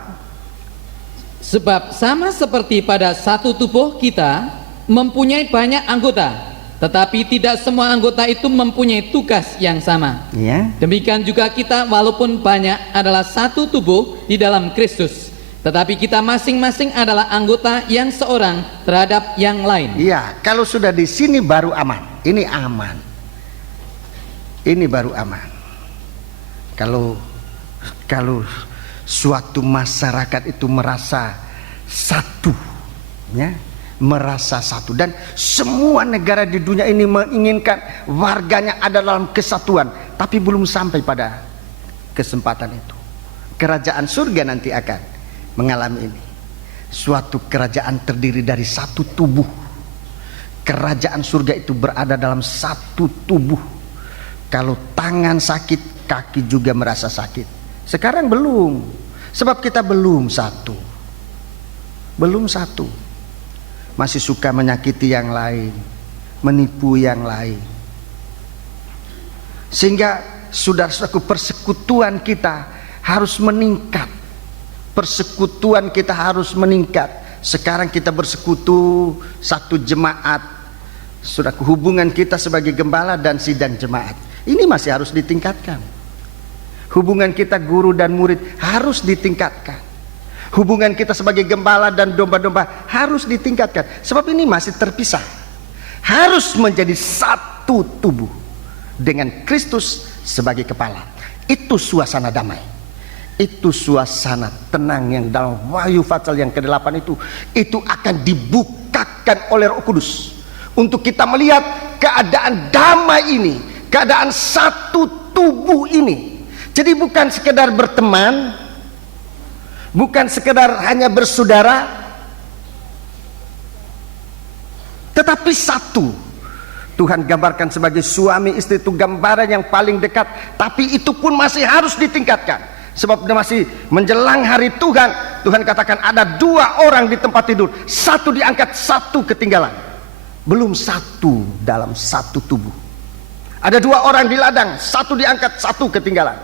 Sebab sama seperti pada satu tubuh kita mempunyai banyak anggota, tetapi tidak semua anggota itu mempunyai tugas yang sama. Ya. Demikian juga kita, walaupun banyak, adalah satu tubuh di dalam Kristus, tetapi kita masing-masing adalah anggota yang seorang terhadap yang lain. Iya, kalau sudah di sini baru aman. Ini aman. Ini baru aman. Kalau suatu masyarakat itu merasa satu, ya, merasa satu, dan semua negara di dunia ini menginginkan warganya ada dalam kesatuan, tapi belum sampai pada kesempatan itu. Kerajaan surga nanti akan mengalami ini. Suatu kerajaan terdiri dari satu tubuh. Kerajaan surga itu berada dalam satu tubuh. Kalau tangan sakit, kaki juga merasa sakit. Sekarang belum, sebab kita belum satu. Belum satu. Masih suka menyakiti yang lain, menipu yang lain. Sehingga saudara-saudaraku, persekutuan kita harus meningkat. Persekutuan kita harus meningkat. Sekarang kita bersekutu satu jemaat. Saudaraku, hubungan kita sebagai gembala dan sidang jemaat ini masih harus ditingkatkan. Hubungan kita guru dan murid harus ditingkatkan. Hubungan kita sebagai gembala dan domba-domba harus ditingkatkan. Sebab ini masih terpisah. Harus menjadi satu tubuh dengan Kristus sebagai kepala. Itu suasana damai. Itu suasana tenang yang dalam Wahyu pasal yang ke-8 itu akan dibukakan oleh Roh Kudus untuk kita melihat keadaan damai ini, keadaan satu tubuh ini. Jadi bukan sekedar berteman, bukan sekedar hanya bersaudara, tetapi satu. Tuhan gambarkan sebagai suami istri itu gambaran yang paling dekat, tapi itu pun masih harus ditingkatkan. Sebab masih menjelang hari Tuhan, Tuhan katakan ada 2 orang di tempat tidur, 1 diangkat, 1 ketinggalan. Belum 1 dalam 1 tubuh. Ada 2 orang di ladang, 1 diangkat, 1 ketinggalan.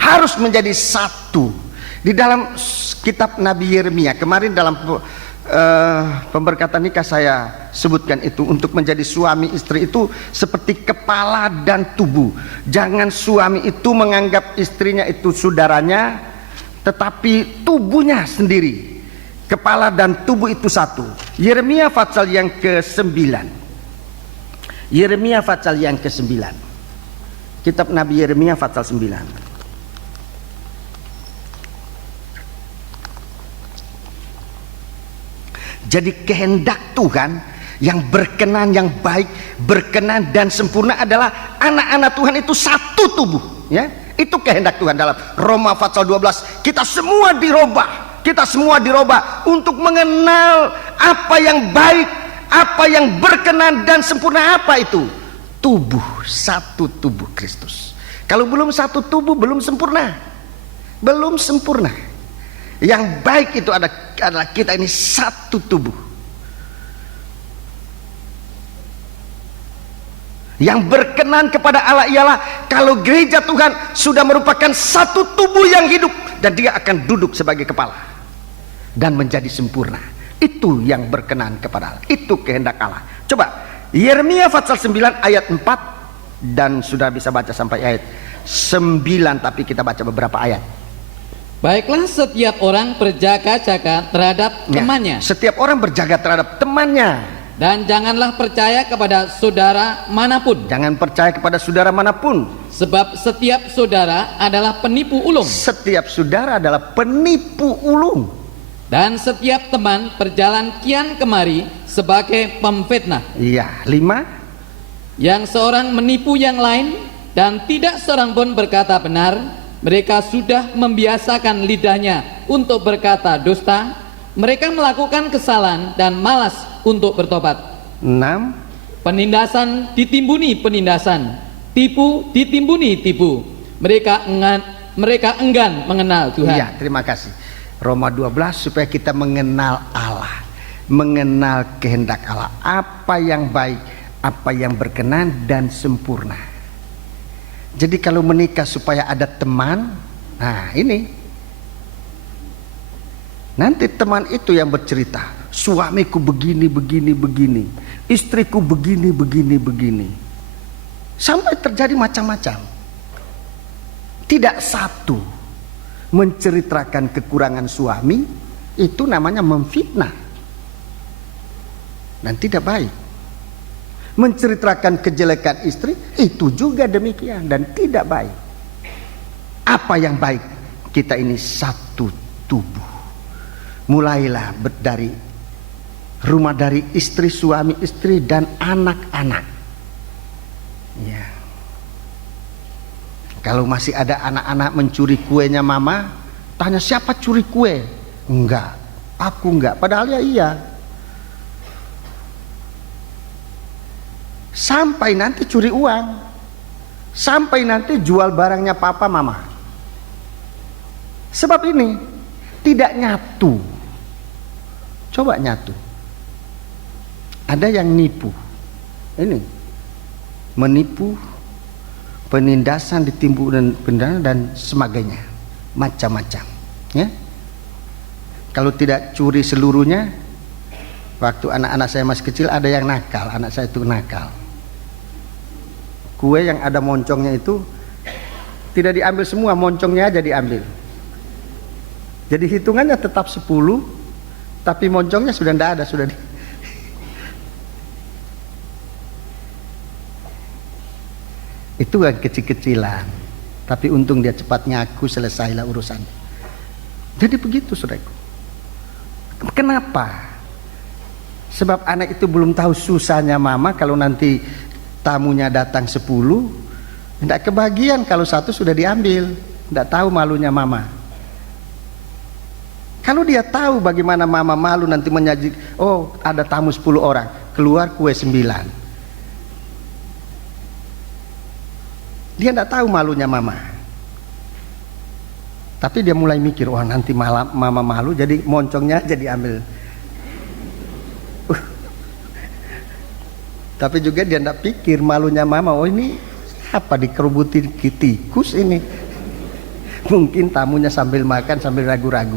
Harus menjadi 1. Di dalam kitab Nabi Yeremia kemarin dalam pemberkatan nikah saya sebutkan itu, untuk menjadi suami istri itu seperti kepala dan tubuh. Jangan suami itu menganggap istrinya itu saudaranya, tetapi tubuhnya sendiri. Kepala dan tubuh itu satu. Yeremia pasal yang ke-9. Yeremia pasal yang ke-9. Kitab Nabi Yeremia pasal 9. Jadi kehendak Tuhan yang berkenan, yang baik, berkenan dan sempurna adalah anak-anak Tuhan itu satu tubuh, ya. Itu kehendak Tuhan. Dalam Roma pasal 12, kita semua dirubah untuk mengenal apa yang baik, apa yang berkenan dan sempurna. Apa itu? Tubuh, satu tubuh Kristus. Kalau belum satu tubuh, belum sempurna. Belum sempurna. Yang baik itu adalah kita ini satu tubuh. Yang berkenan kepada Allah ialah kalau gereja Tuhan sudah merupakan satu tubuh yang hidup, dan dia akan duduk sebagai kepala dan menjadi sempurna. Itu yang berkenan kepada Allah. Itu kehendak Allah. Coba Yeremia pasal 9 ayat 4, dan sudah bisa baca sampai ayat 9, tapi kita baca beberapa ayat. Baiklah, setiap orang berjaga-jaga terhadap temannya. Setiap orang berjaga terhadap temannya. Dan janganlah percaya kepada saudara manapun. Jangan percaya kepada saudara manapun. Sebab setiap saudara adalah penipu ulung. Setiap saudara adalah penipu ulung. Dan setiap teman berjalan kian kemari sebagai pemfitnah. Iya, 5. Yang seorang menipu yang lain, dan tidak seorang pun berkata benar. Mereka sudah membiasakan lidahnya untuk berkata dusta. Mereka melakukan kesalahan dan malas untuk bertobat. 6. Penindasan ditimbuni penindasan, tipu ditimbuni tipu. Mereka enggan mengenal Tuhan. Iya, terima kasih. Roma 12, supaya kita mengenal Allah, mengenal kehendak Allah, apa yang baik, apa yang berkenan dan sempurna. Jadi kalau menikah supaya ada teman, nah ini nanti teman itu yang bercerita, suamiku begini, istriku begini, sampai terjadi macam-macam. Tidak satu menceritakan kekurangan suami, itu namanya memfitnah dan tidak baik. Menceritakan kejelekan istri, itu juga demikian dan tidak baik. Apa yang baik? Kita ini satu tubuh. Mulailah dari rumah, dari istri, suami istri dan anak-anak. Ya. Kalau masih ada anak-anak mencuri kuenya mama, tanya siapa curi kue? Enggak, aku enggak. Padahal ya iya. Sampai nanti curi uang, sampai nanti jual barangnya papa mama. Sebab ini tidak nyatu. Coba nyatu. Ada yang nipu. Ini menipu, penindasan, ditimbun dan sebagainya, macam-macam. Ya. Kalau tidak curi seluruhnya, waktu anak-anak saya masih kecil ada yang nakal. Anak saya itu nakal. Kue yang ada moncongnya itu tidak diambil semua, moncongnya aja diambil. Jadi hitungannya tetap 10, tapi moncongnya sudah tidak ada, sudah itu kan kecil-kecilan. Tapi untung dia cepat ngaku, selesailah urusan. Jadi begitu, saudaraku. Kenapa? Sebab anak itu belum tahu susahnya mama. Kalau nanti tamunya datang 10, tidak kebagian kalau 1 sudah diambil. Tidak tahu malunya mama. Kalau dia tahu bagaimana mama malu nanti menyajikan, oh ada tamu 10 orang, keluar kue 9. Dia tidak tahu malunya mama. Tapi dia mulai mikir, wah nanti mama malu, jadi moncongnya jadi ambil. Tapi juga dia tidak pikir malunya mama, oh ini apa dikerubuti tikus ini. Mungkin tamunya sambil makan sambil ragu-ragu.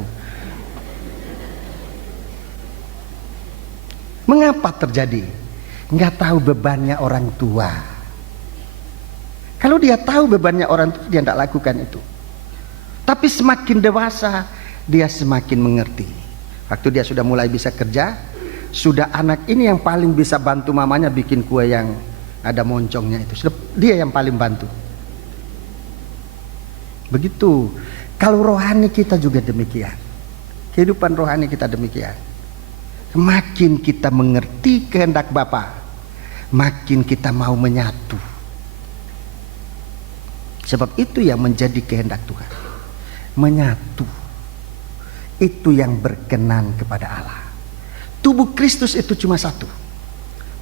Mengapa terjadi? Nggak tahu bebannya orang tua. Kalau dia tahu bebannya orang tua, dia tidak lakukan itu. Tapi semakin dewasa, dia semakin mengerti. Waktu dia sudah mulai bisa kerja, sudah anak ini yang paling bisa bantu mamanya bikin kue yang ada moncongnya itu. Sudah dia yang paling bantu. Begitu. Kalau rohani kita juga demikian. Kehidupan rohani kita demikian. Makin kita mengerti kehendak Bapa, makin kita mau menyatu. Sebab itu yang menjadi kehendak Tuhan. Menyatu. Itu yang berkenan kepada Allah. Tubuh Kristus itu cuma satu,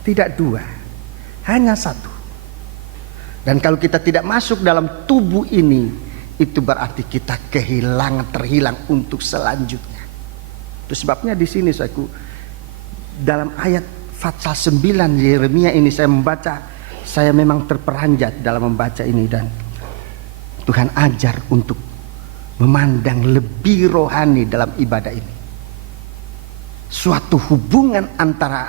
tidak dua, hanya satu. Dan kalau kita tidak masuk dalam tubuh ini, itu berarti kita terhilang untuk selanjutnya. Itu sebabnya di sini dalam ayat pasal 9 Yeremia ini saya membaca, saya memang terperanjat dalam membaca ini, dan Tuhan ajar untuk memandang lebih rohani dalam ibadah ini. Suatu hubungan antara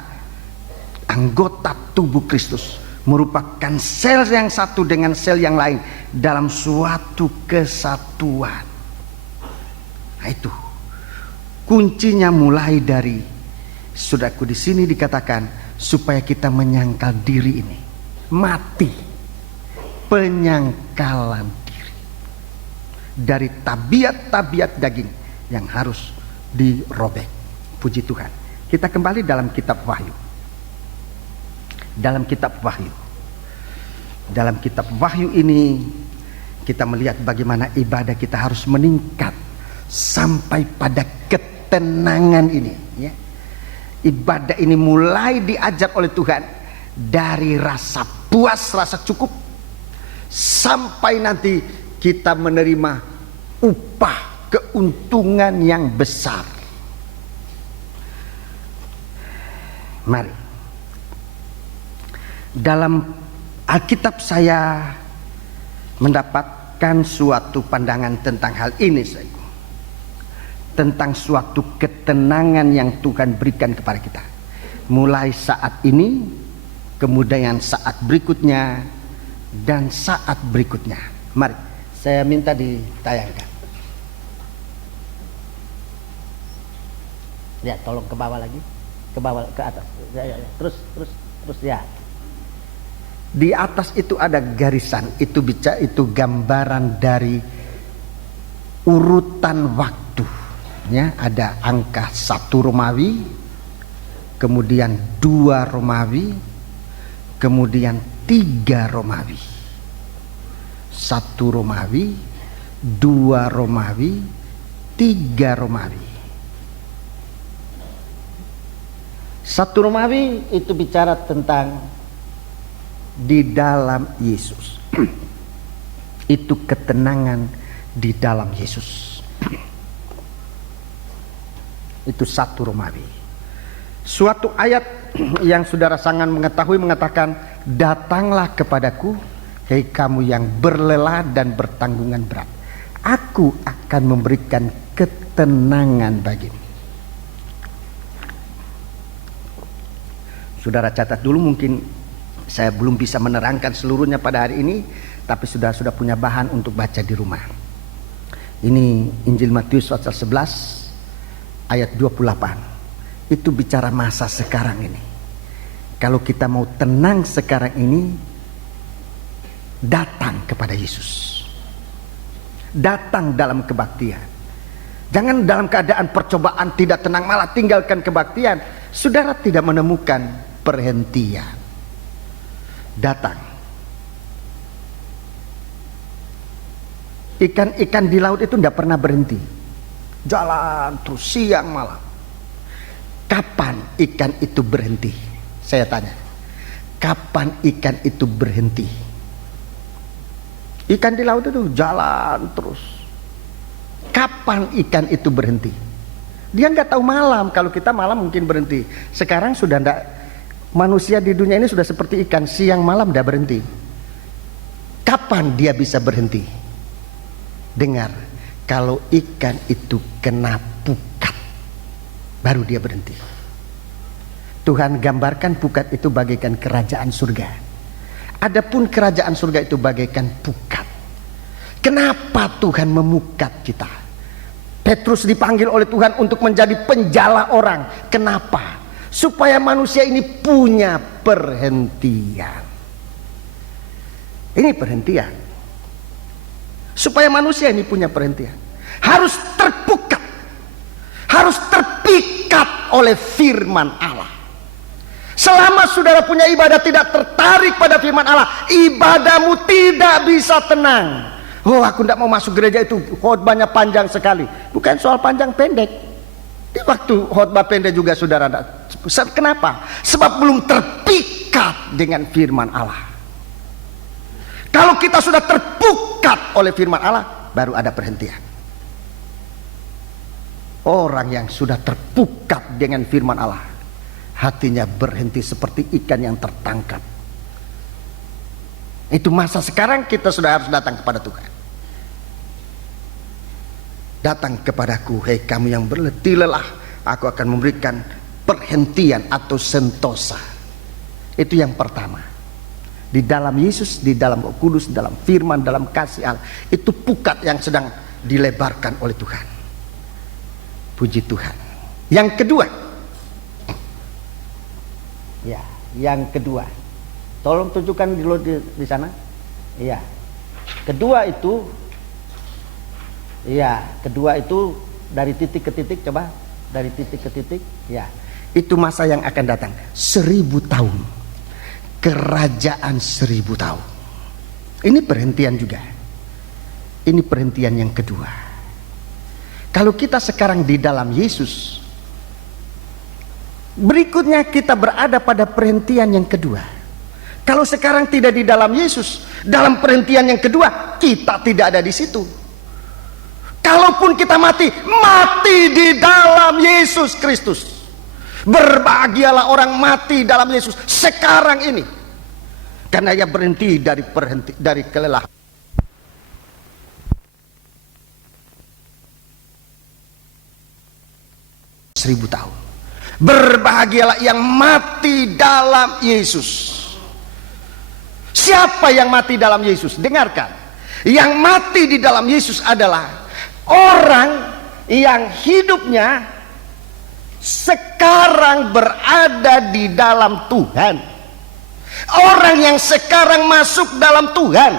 anggota tubuh Kristus merupakan sel yang satu dengan sel yang lain dalam suatu kesatuan. Nah itu kuncinya, mulai dari saudaraku di sini dikatakan supaya kita menyangkal diri ini, mati, penyangkalan diri dari tabiat-tabiat daging yang harus dirobek. Puji Tuhan. Kita kembali dalam kitab Wahyu. Dalam kitab Wahyu. Dalam kitab Wahyu ini kita melihat bagaimana ibadah kita harus meningkat sampai pada ketenangan ini, ya. Ibadah ini mulai diajar oleh Tuhan dari rasa puas, rasa cukup, sampai nanti kita menerima upah keuntungan yang besar. Mari, dalam Alkitab saya mendapatkan suatu pandangan tentang hal ini, tentang suatu ketenangan yang Tuhan berikan kepada kita. Mulai saat ini, kemudian saat berikutnya, dan saat berikutnya. Mari, saya minta ditayangkan. Ya, tolong ke bawah lagi. Ke bawah, ke atas, ya. Terus ya. Di atas itu ada garisan, itu gambaran dari urutan waktu, ya. Ada angka 1 Romawi, kemudian 2 Romawi, kemudian 3 Romawi. 1 Romawi, 2 Romawi, 3 Romawi. 1 Romawi itu bicara tentang di dalam Yesus. Itu ketenangan di dalam Yesus. Itu 1 Romawi. Suatu ayat yang saudara sangat mengetahui mengatakan, datanglah kepadaku, hei kamu yang berlelah dan bertanggungan berat, aku akan memberikan ketenangan bagimu. Saudara catat dulu, mungkin saya belum bisa menerangkan seluruhnya pada hari ini, tapi sudah punya bahan untuk baca di rumah. Ini Injil Matius pasal 11 ayat 28. Itu bicara masa sekarang ini. Kalau kita mau tenang sekarang ini, datang kepada Yesus. Datang dalam kebaktian. Jangan dalam keadaan percobaan tidak tenang malah tinggalkan kebaktian. Saudara tidak menemukan perhentian. Datang. Ikan-ikan di laut itu tidak pernah berhenti, jalan terus siang malam. Kapan ikan itu berhenti? Saya tanya, kapan ikan itu berhenti? Ikan di laut itu jalan terus. kapan ikan itu berhenti. Dia nggak tahu malam. Kalau kita malam mungkin berhenti. Sekarang sudah enggak, manusia di dunia ini sudah seperti ikan, siang malam udah berhenti. Kapan dia bisa berhenti? Dengar, kalau ikan itu kena pukat, baru dia berhenti. Tuhan gambarkan pukat itu bagaikan kerajaan surga. Adapun kerajaan surga itu bagaikan pukat. Kenapa Tuhan memukat kita? Petrus dipanggil oleh Tuhan untuk menjadi penjala orang. Kenapa? Supaya manusia ini punya perhentian. Ini perhentian. Supaya manusia ini punya perhentian, harus terpukat, harus terpikat oleh firman Allah. Selama saudara punya ibadah tidak tertarik pada firman Allah, ibadahmu tidak bisa tenang. Oh, aku tidak mau masuk gereja itu, khotbahnya panjang sekali. Bukan soal panjang pendek. Di waktu khotbah pendek juga saudara ada. Kenapa? Sebab belum terpikat dengan firman Allah. Kalau kita sudah terpukat oleh firman Allah, baru ada perhentian. Orang yang sudah terpukat dengan firman Allah, hatinya berhenti seperti ikan yang tertangkap. Itu masa sekarang kita sudah harus datang kepada Tuhan. Datang kepadaku, hei kamu yang berletih lelah, aku akan memberikan perhentian atau sentosa. Itu yang pertama. Di dalam Yesus, di dalam Roh Kudus, dalam firman, dalam kasih Allah. Itu pukat yang sedang dilebarkan oleh Tuhan. Puji Tuhan. Yang kedua. Ya, yang kedua. Tolong tunjukkan di sana. Iya. Kedua itu, iya, kedua itu dari titik ke titik, coba dari titik ke titik. Ya, itu masa yang akan datang 1000 tahun. Kerajaan 1000 tahun. Ini perhentian juga. Ini perhentian yang kedua. Kalau kita sekarang di dalam Yesus, berikutnya kita berada pada perhentian yang kedua. Kalau sekarang tidak di dalam Yesus, dalam perhentian yang kedua, kita tidak ada di situ. Kalaupun kita mati, mati di dalam Yesus Kristus. Berbahagialah orang mati dalam Yesus sekarang ini, karena ia berhenti dari kelelahan. Seribu tahun. Berbahagialah yang mati dalam Yesus. Siapa yang mati dalam Yesus? Dengarkan. Yang mati di dalam Yesus adalah orang yang hidupnya sekarang berada di dalam Tuhan. Orang yang sekarang masuk dalam Tuhan.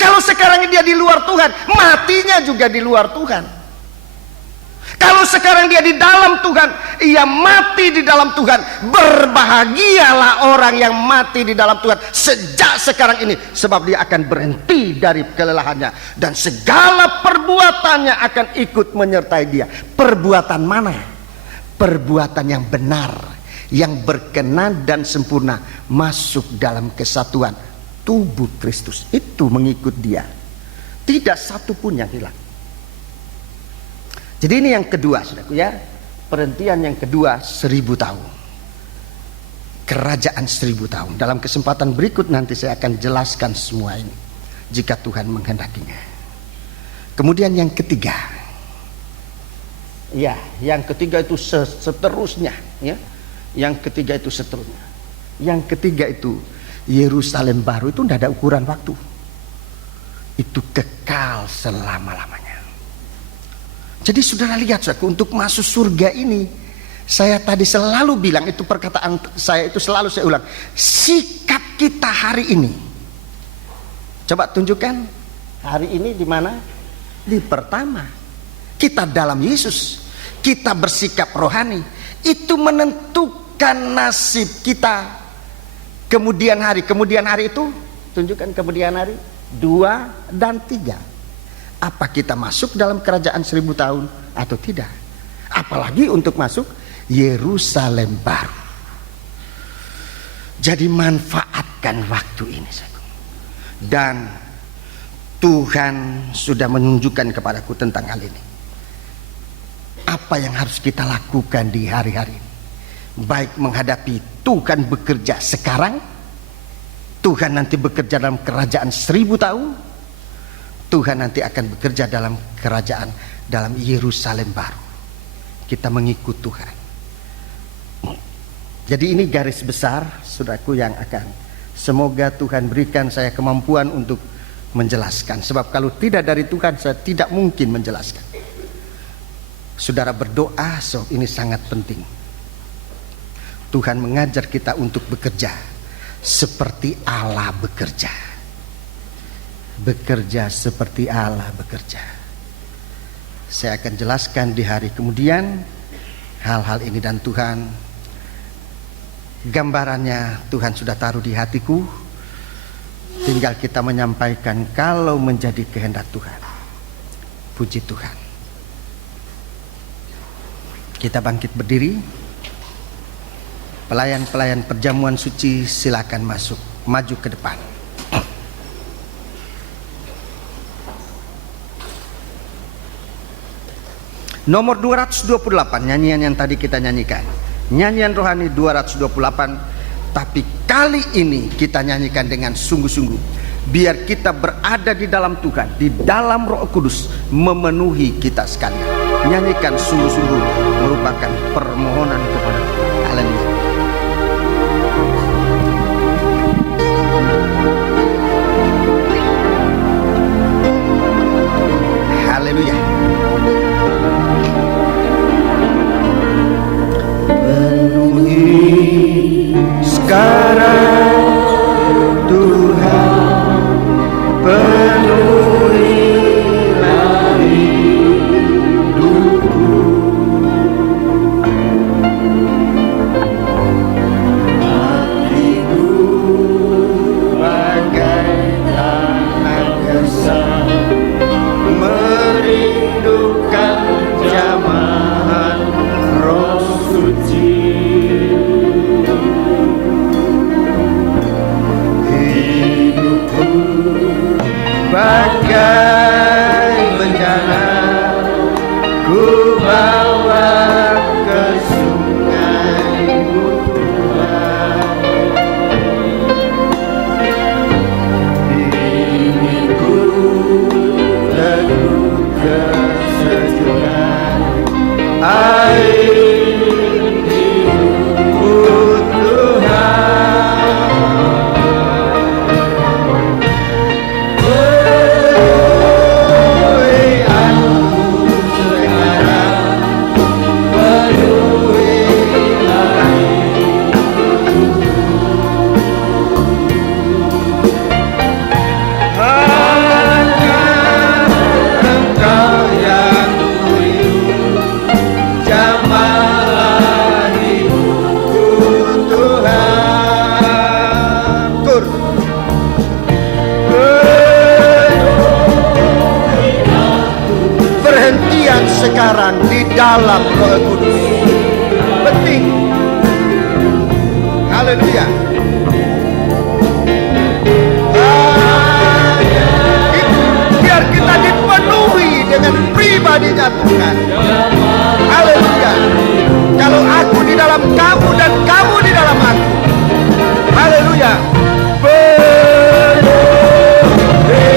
Kalau sekarang dia di luar Tuhan, matinya juga di luar Tuhan. Kalau sekarang dia di dalam Tuhan, ia mati di dalam Tuhan. Berbahagialah orang yang mati di dalam Tuhan sejak sekarang ini, sebab dia akan berhenti dari kelelahannya dan segala perbuatannya akan ikut menyertai dia. Perbuatan mana? Perbuatan yang benar, yang berkenan dan sempurna, masuk dalam kesatuan tubuh Kristus. Itu mengikut dia, tidak satu pun yang hilang. Jadi ini yang kedua, saudaraku ya, perhentian yang kedua 1000 tahun, kerajaan 1000 tahun. Dalam kesempatan berikut nanti saya akan jelaskan semua ini, jika Tuhan menghendakinya. Kemudian yang ketiga, ya, yang ketiga itu seterusnya, ya. Yang ketiga itu seterusnya. Yang ketiga itu Yerusalem baru, itu tidak ada ukuran waktu. Itu kekal selama-lamanya. Jadi saudara lihat, saudara, untuk masuk surga ini, saya tadi selalu bilang, itu perkataan saya itu selalu saya ulang, sikap kita hari ini. Coba tunjukkan hari ini di mana? Di pertama, kita dalam Yesus, kita bersikap rohani, itu menentukan nasib kita kemudian hari. Kemudian hari itu, tunjukkan kemudian hari 2 dan 3. Apa kita masuk dalam kerajaan 1000 tahun atau tidak? Apalagi untuk masuk Yerusalem baru. Jadi manfaatkan waktu ini. Dan Tuhan sudah menunjukkan kepadaku tentang hal ini. Apa yang harus kita lakukan di hari-hari ini, baik menghadapi Tuhan bekerja sekarang, Tuhan nanti bekerja dalam kerajaan 1000 tahun, Tuhan nanti akan bekerja dalam kerajaan dalam Yerusalem baru. Kita mengikut Tuhan. Jadi ini garis besar, saudaraku, yang akan semoga Tuhan berikan saya kemampuan untuk menjelaskan. Sebab kalau tidak dari Tuhan, saya tidak mungkin menjelaskan. Saudara berdoa, so ini sangat penting. Tuhan mengajar kita untuk bekerja seperti Allah bekerja. Bekerja seperti Allah bekerja. Saya akan jelaskan di hari kemudian hal-hal ini, dan Tuhan, gambarannya Tuhan sudah taruh di hatiku. Tinggal kita menyampaikan kalau menjadi kehendak Tuhan. Puji Tuhan. Kita bangkit berdiri. Pelayan-pelayan perjamuan suci silakan masuk, maju ke depan. Nomor 228, nyanyian yang tadi kita nyanyikan. Nyanyian rohani 228, tapi kali ini kita nyanyikan dengan sungguh-sungguh. Biar kita berada di dalam Tuhan, di dalam Roh Kudus memenuhi kita sekalian. Nyanyikan sungguh-sungguh merupakan permohonan kepada Tuhan. Haleluya. Haleluya. Penuhi sekarang Tuhan, penuhilah hidupku. Hatiku bagai tanah gersang, merindukan jamahan Roh Suci. Hidupku bagai bencana, ku bawa ke sungai-Mu Tuhan. Diriku teguh kesejukan air hidupku Tuhan. Penuhi aku sekarang, penuhilah hidupku. Hanya Engkau yang kurindu, jamahlah hidupku Tuhan. Tur. Perhentian sekarang di dalam Roh Kudus penting. Haleluya. Biar kita dipenuhi dengan pribadinya Tuhan. Haleluya. Kalau aku di dalam kamu dan kamu di dalam aku. Haleluya. Penuhi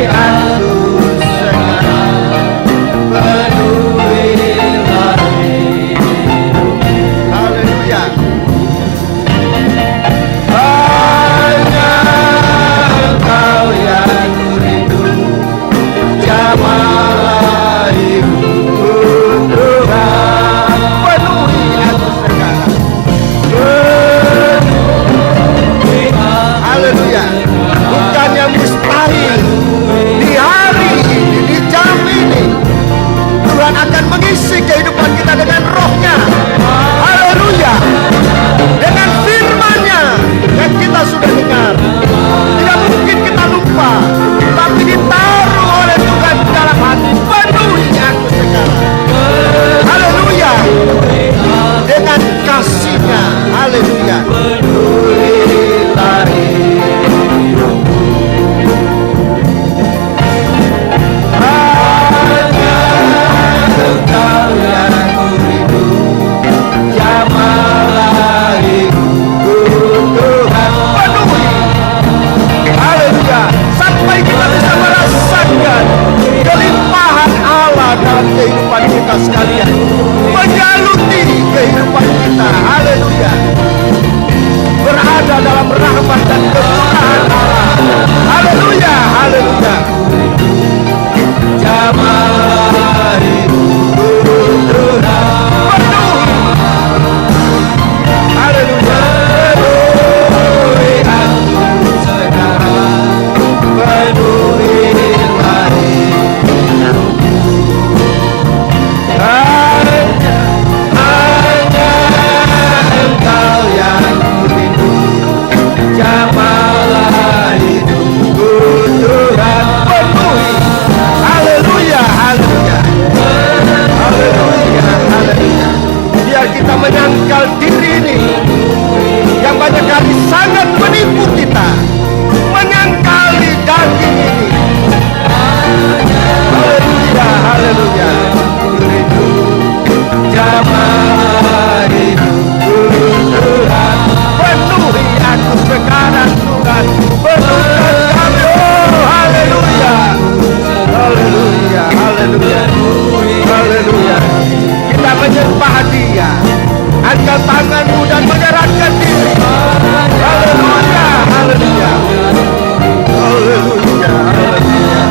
aku sekarang, penuhilah hidupku. Haleluya. Hanya Engkau yang kurindu, jamahlah hidupku Tuhan. menyangkal diri ini yang banyak kali sangat menipu kita, menyangkali daging ini. Haleluya, haleluya. Rindu zaman hidupku Tuhan, penuhi aku sekarang Tuhan, penuhkan kami. Oh haleluya, haleluya, haleluya, haleluya. Kita menyembah Dia, angkat tanganmu dan menyerahkan diri. Haleluya, haleluya, haleluya, haleluya,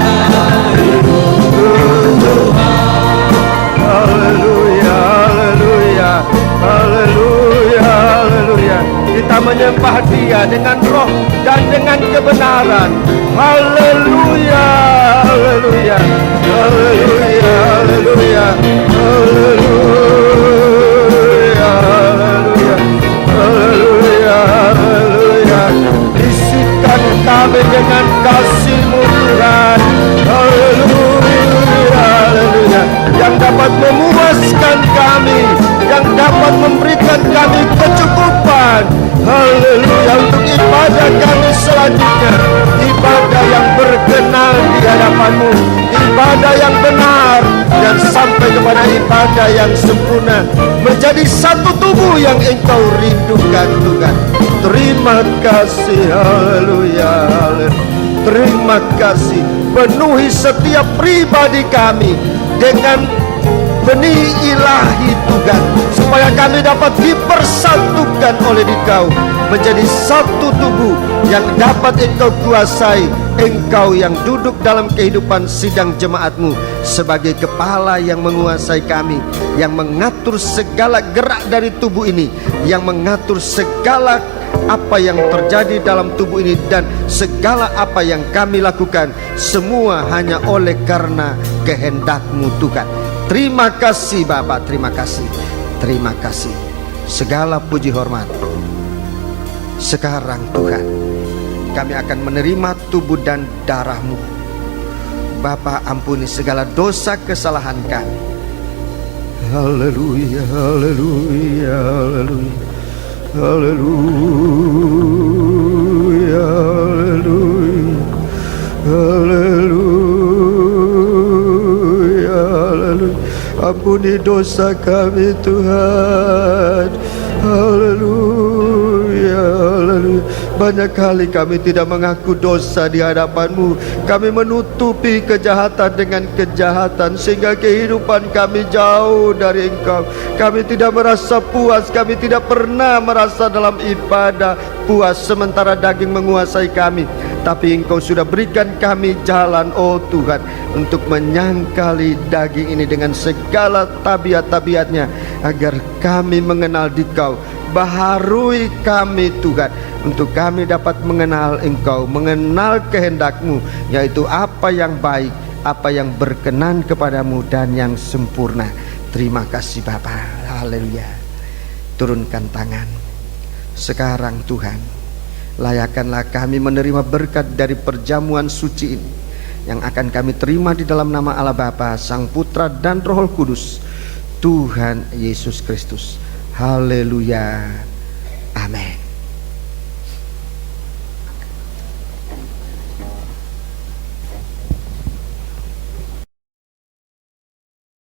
haleluya, haleluya, haleluya, haleluya. Kita menyembah Dia dengan roh dan dengan kebenaran. Haleluya, haleluya, haleluya, haleluya, haleluya, haleluya, haleluya, haleluya. Isikan kami dengan kasih-Mu Tuhan. Haleluya, haleluya. Yang dapat memuaskan kami, yang dapat memberikan kami kecukupan. Haleluya, untuk ibadah kami selanjutnya, ibadah yang berkenan di hadapan-Mu, ibadah yang benar, dan sampai kepada ibadah yang sempurna, menjadi satu tubuh yang Engkau rindukan Tuhan. Terima kasih, haleluya, haleluya. Terima kasih, penuhi setiap pribadi kami dengan benih ilahi Tuhan, supaya kami dapat dipersatukan oleh Dikau menjadi satu tubuh yang dapat Engkau kuasai. Engkau yang duduk dalam kehidupan sidang jemaat-Mu sebagai kepala yang menguasai kami, yang mengatur segala gerak dari tubuh ini, yang mengatur segala apa yang terjadi dalam tubuh ini, dan segala apa yang kami lakukan, semua hanya oleh karena kehendak-Mu Tuhan. Terima kasih Bapa, terima kasih, terima kasih. Segala puji hormat. Sekarang Tuhan, kami akan menerima tubuh dan darah-Mu. Bapa, ampuni segala dosa kesalahan kami. Haleluya, haleluya, haleluya, haleluya, haleluya, haleluya, haleluya. Ampuni dosa kami Tuhan. Haleluya, haleluya. Banyak kali kami tidak mengaku dosa di hadapan-Mu. Kami menutupi kejahatan dengan kejahatan, sehingga kehidupan kami jauh dari Engkau. Kami tidak merasa puas, kami tidak pernah merasa dalam ibadah puas sementara daging menguasai kami. Tapi Engkau sudah berikan kami jalan, oh Tuhan, untuk menyangkali daging ini dengan segala tabiat-tabiatnya, agar kami mengenal Dikau. Baharui kami Tuhan, untuk kami dapat mengenal Engkau, mengenal kehendak-Mu, yaitu apa yang baik, apa yang berkenan kepadamu, dan yang sempurna. Terima kasih Bapa. Haleluya. Turunkan tangan. Sekarang Tuhan, layakkanlah kami menerima berkat dari perjamuan suci ini, yang akan kami terima di dalam nama Allah Bapa, Sang Putra, dan Roh Kudus, Tuhan Yesus Kristus. Haleluya. Amin.